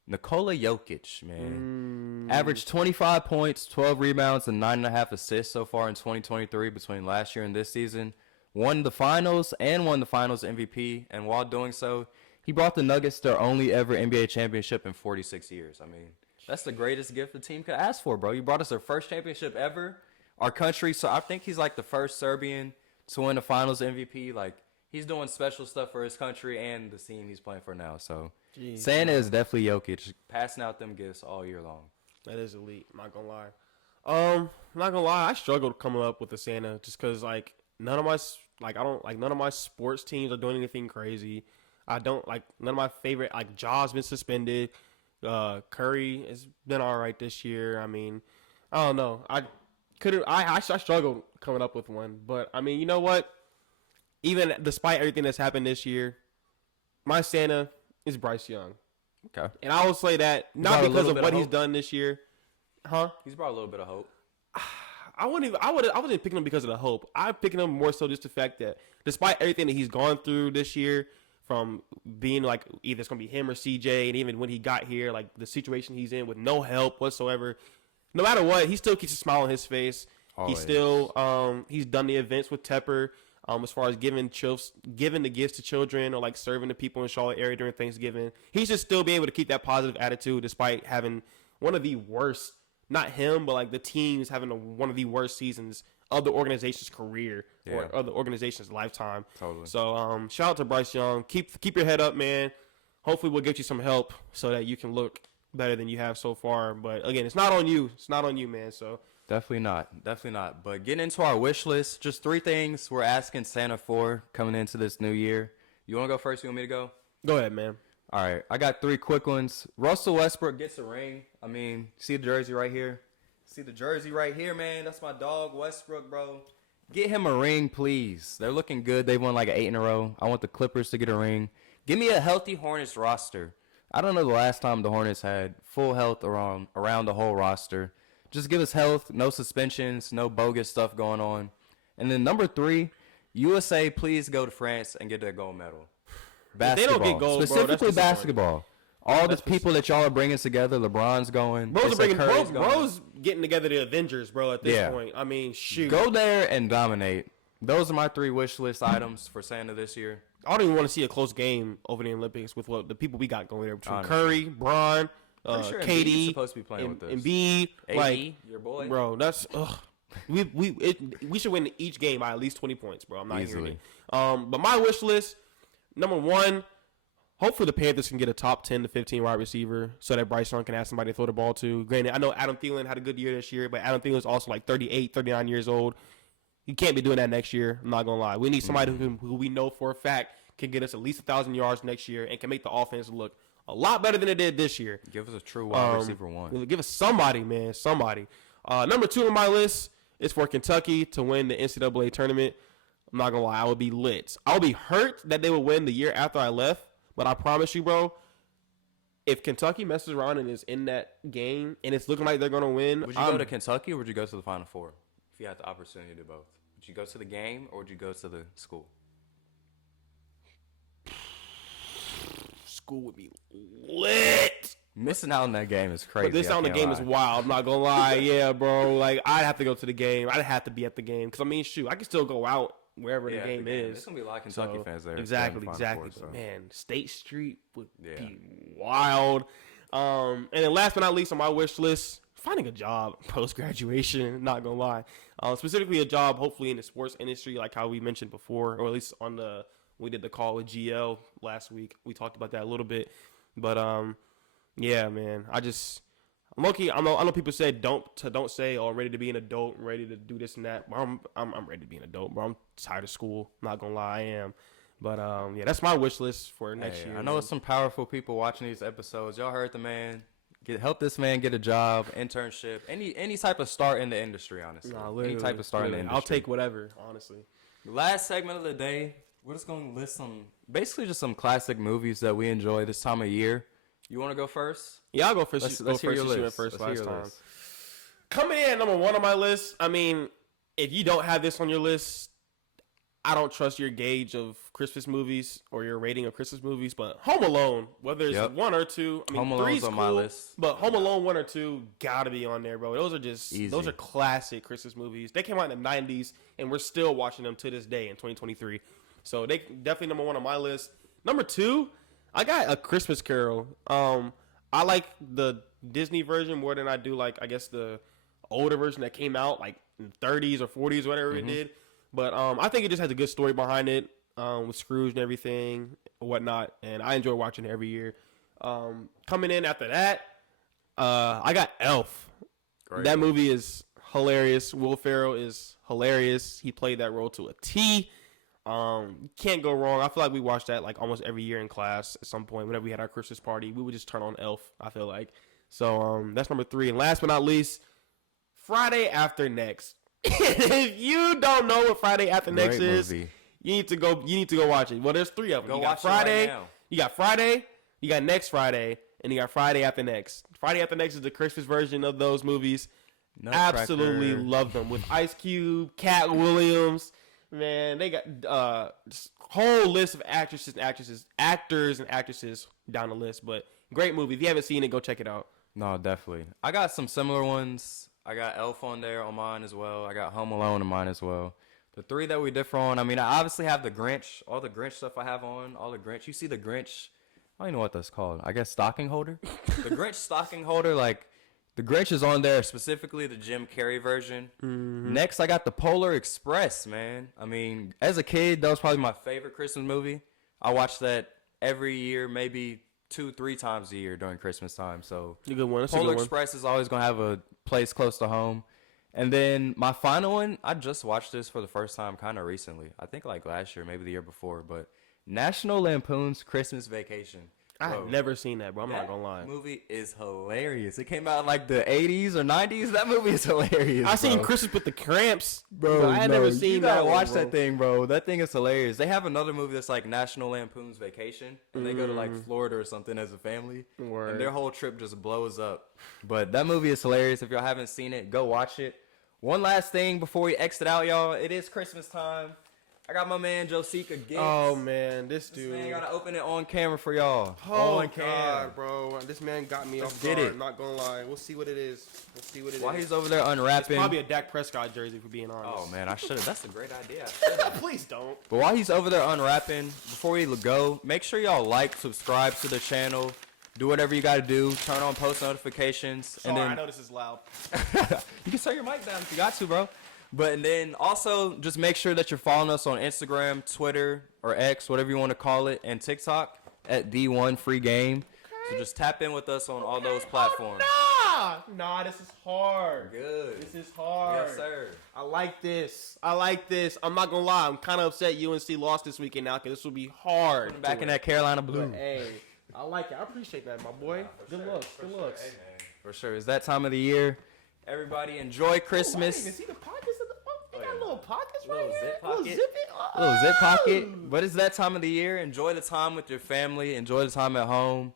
Nikola Jokic, man, averaged 25 points, 12 rebounds, and 9.5 assists so far in 2023 between last year and this season. Won the finals MVP, and while doing so, he brought the Nuggets their only ever NBA championship in 46 years. I mean, that's the greatest gift the team could ask for, bro. You brought us our first championship ever, our country. So I think he's like the first Serbian to win the finals MVP. Like, he's doing special stuff for his country and the team he's playing for now. So Santa is definitely Jokic, passing out them gifts all year long. That is elite. I'm not gonna lie. Not gonna lie. I struggled coming up with the Santa just because none of my sports teams are doing anything crazy. I don't like none of my favorite Jaw's been suspended. Curry has been all right this year. I mean, I don't know. I struggled coming up with one, but I mean, you know what? Even despite everything that's happened this year, my Santa is Bryce Young. Okay. And I will say that not because of what he's done this year. Huh? He's brought a little bit of hope. I wasn't picking him because of the hope. I'm picking him more so just the fact that despite everything that he's gone through this year, from being like either it's gonna be him or CJ, and even when he got here, like the situation he's in with no help whatsoever, no matter what, he still keeps a smile on his face. Always. He's still he's done the events with Tepper, as far as giving the gifts to children or like serving the people in Charlotte area during Thanksgiving. He's just still being able to keep that positive attitude despite having one of the worst, not him, but like the teams having one of the worst seasons of the organization's career or of the organization's lifetime. Totally. So shout out to Bryce Young. Keep your head up, man. Hopefully we'll get you some help so that you can look better than you have so far. But again, it's not on you. It's not on you, man. So definitely not. But getting into our wish list, just 3 things we're asking Santa for coming into this new year. You want to go first? You want me to go? Go ahead, man. All right, I got 3 quick ones. Russell Westbrook gets a ring. I mean, see the jersey right here? See the jersey right here, man? That's my dog, Westbrook, bro. Get him a ring, please. They're looking good. They won like 8 in a row. I want the Clippers to get a ring. Give me a healthy Hornets roster. I don't know the last time the Hornets had full health around the whole roster. Just give us health, no suspensions, no bogus stuff going on. And then number 3, USA, please go to France and get that gold medal. Basketball. If they don't get gold, specifically bro, basketball. All the people that y'all are bringing together, LeBron's going. Bro's getting together the Avengers, bro, at this point. I mean, shoot. Go there and dominate. Those are my 3 wish list items for Santa this year. I don't even want to see a close game over the Olympics with what the people we got going there. Between Curry, Bron, sure KD, supposed to be playing with us. Embiid, like, your boy. Bro, that's... We should win each game by at least 20 points, bro. I'm not hearing it. But my wish list, number 1... Hopefully the Panthers can get a top 10 to 15 wide receiver so that Bryce Young can have somebody to throw the ball to. Granted, I know Adam Thielen had a good year this year, but Adam Thielen is also like 38, 39 years old. He can't be doing that next year. I'm not going to lie. We need somebody who we know for a fact can get us at least 1,000 yards next year and can make the offense look a lot better than it did this year. Give us a true wide receiver 1. Give us somebody, man. Somebody. Number 2 on my list is for Kentucky to win the NCAA tournament. I'm not going to lie. I would be lit. I would be hurt that they would win the year after I left. But I promise you, bro, if Kentucky messes around and is in that game and it's looking like they're going to win. Would you go to Kentucky or would you go to the Final Four if you had the opportunity to do both? Would you go to the game or would you go to the school? School would be lit. Missing out on that game is crazy. But this out on the game is wild. I'm not going to lie. Yeah, bro. Like, I'd have to go to the game. I'd have to be at the game. Because, I mean, shoot, I can still go out wherever the game is. There's going to be a lot of Kentucky fans there. Exactly. But, man, State Street would be wild. And then last but not least on my wish list, finding a job post-graduation, not going to lie. Specifically a job, hopefully, in the sports industry, like how we mentioned before, or at least we did the call with GL last week. We talked about that a little bit. But, yeah, man, I'm lucky. I know people say don't say, oh, ready to be an adult, ready to do this and that. But I'm ready to be an adult, bro. I'm tired of school. Not gonna lie, I am. But yeah, that's my wish list for next year. I know it's some powerful people watching these episodes. Y'all heard the man. Help this man get a job, internship, any type of start in the industry. Honestly, any type of start in the industry. I'll take whatever. Honestly. Last segment of the day, we're just gonna list some classic movies that we enjoy this time of year. You want to go first? Yeah, I'll go first. Let's hear your list. You went first last time. Coming in at number 1 on my list, I mean, if you don't have this on your list, I don't trust your gauge of Christmas movies or your rating of Christmas movies, but Home Alone, whether it's 1 or 2, I mean, Home Alone's on my list. But Home Alone 1 or 2 gotta be on there, bro. Those are just easy. Those are classic Christmas movies. They came out in the 90s, and we're still watching them to this day in 2023. So they definitely number 1 on my list. Number 2, I got A Christmas Carol. I like the Disney version more than I do, like, I guess the older version that came out like in the 30s or 40s, whatever it did. But I think it just has a good story behind it, with Scrooge and everything, whatnot. And I enjoy watching it every year. Coming in after that, I got Elf. Great. That movie is hilarious. Will Ferrell is hilarious. He played that role to a T. Can't go wrong. I feel like we watched that like almost every year in class at some point. Whenever we had our Christmas party, we would just turn on Elf, I feel like. So that's number 3. And last but not least, Friday After Next. If you don't know what Friday After Next is, you need to go watch it. Well, there's 3 of them. You got Friday, you got Next Friday, and you got Friday After Next. Friday After Next is the Christmas version of those movies. Absolutely love them. With Ice Cube, Cat Williams. Man, they got whole list of actors and actresses down the list. But great movie. If you haven't seen it, go check it out. No, definitely. I got some similar ones. I got Elf on there on mine as well. I got Home Alone on mine as well. The 3 that we differ on, I mean, I obviously have the Grinch. All the Grinch stuff I have on. All the Grinch. You see the Grinch. I don't even know what that's called. I guess stocking holder. The Grinch stocking holder, like, the Grinch is on there, specifically the Jim Carrey version. Mm-hmm. Next, I got the Polar Express, man. I mean, as a kid, that was probably my favorite Christmas movie. I watched that every year, maybe 2-3 times a year during Christmas time. So a good one. Polar Express is always going to have a place close to home. And then my final one, I just watched this for the first time kind of recently. I think like last year, maybe the year before. But National Lampoon's Christmas Vacation. I've never seen that, bro. I'm not gonna lie. That movie is hilarious. It came out in like the 80s or 90s. That movie is hilarious. I seen Christmas with the Cramps, bro. I had never seen you that. gotta watch bro. that thing, bro. That thing is hilarious. They have another movie that's like National Lampoon's Vacation, and they go to like Florida or something as a family, Word. and their whole trip just blows up. But that movie is hilarious. If y'all haven't seen it, go watch it. One last thing before we exit out, y'all. It is Christmas time. I got my man Josech a gift. Oh man, this dude. Man, gotta open it on camera for y'all. Oh on camera. God, bro. This man got me off get guard. it. Not gonna lie. We'll see what it is. While he's over there It's unwrapping. probably a Dak Prescott jersey, for being honest. Oh man, I should have. That's a great idea. Please don't. But while he's over there unwrapping, before we go, make sure y'all like, subscribe to the channel, do whatever you gotta do, turn on post notifications, Sorry, and then I know this is loud. you can turn your mic down if you got to, bro. But and then also just make sure that you're following us on Instagram, Twitter, or X, whatever you want to call it, and TikTok at D1FreeGame. Okay. So just tap in with us on all those platforms. Oh, nah, this is hard. Good. This is hard. Yes, sir. I like this. I'm not gonna lie. I'm kind of upset UNC lost this weekend now because this will be hard. Back in that Carolina blue. But, hey, I like it. I appreciate that, my boy. Good looks. Good looks. Hey, man. For sure. It's that time of the year. Everybody enjoy Christmas. I didn't even see the pockets of the. Oh, they got little pockets right Little here. zip pocket. Little zip it. Little zip pocket. But it's that time of the year. Enjoy the time with your family. Enjoy the time at home.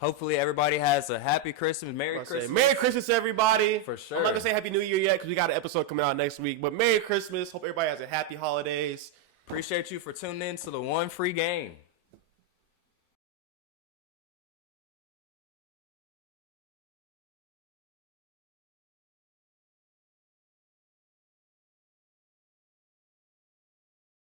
Hopefully everybody has a happy Christmas. Merry Christmas. Merry Christmas, everybody. For sure. I'm not going to say Happy New Year yet because we got an episode coming out next week. But Merry Christmas. Hope everybody has a happy holidays. Appreciate you for tuning in to the One Free Game.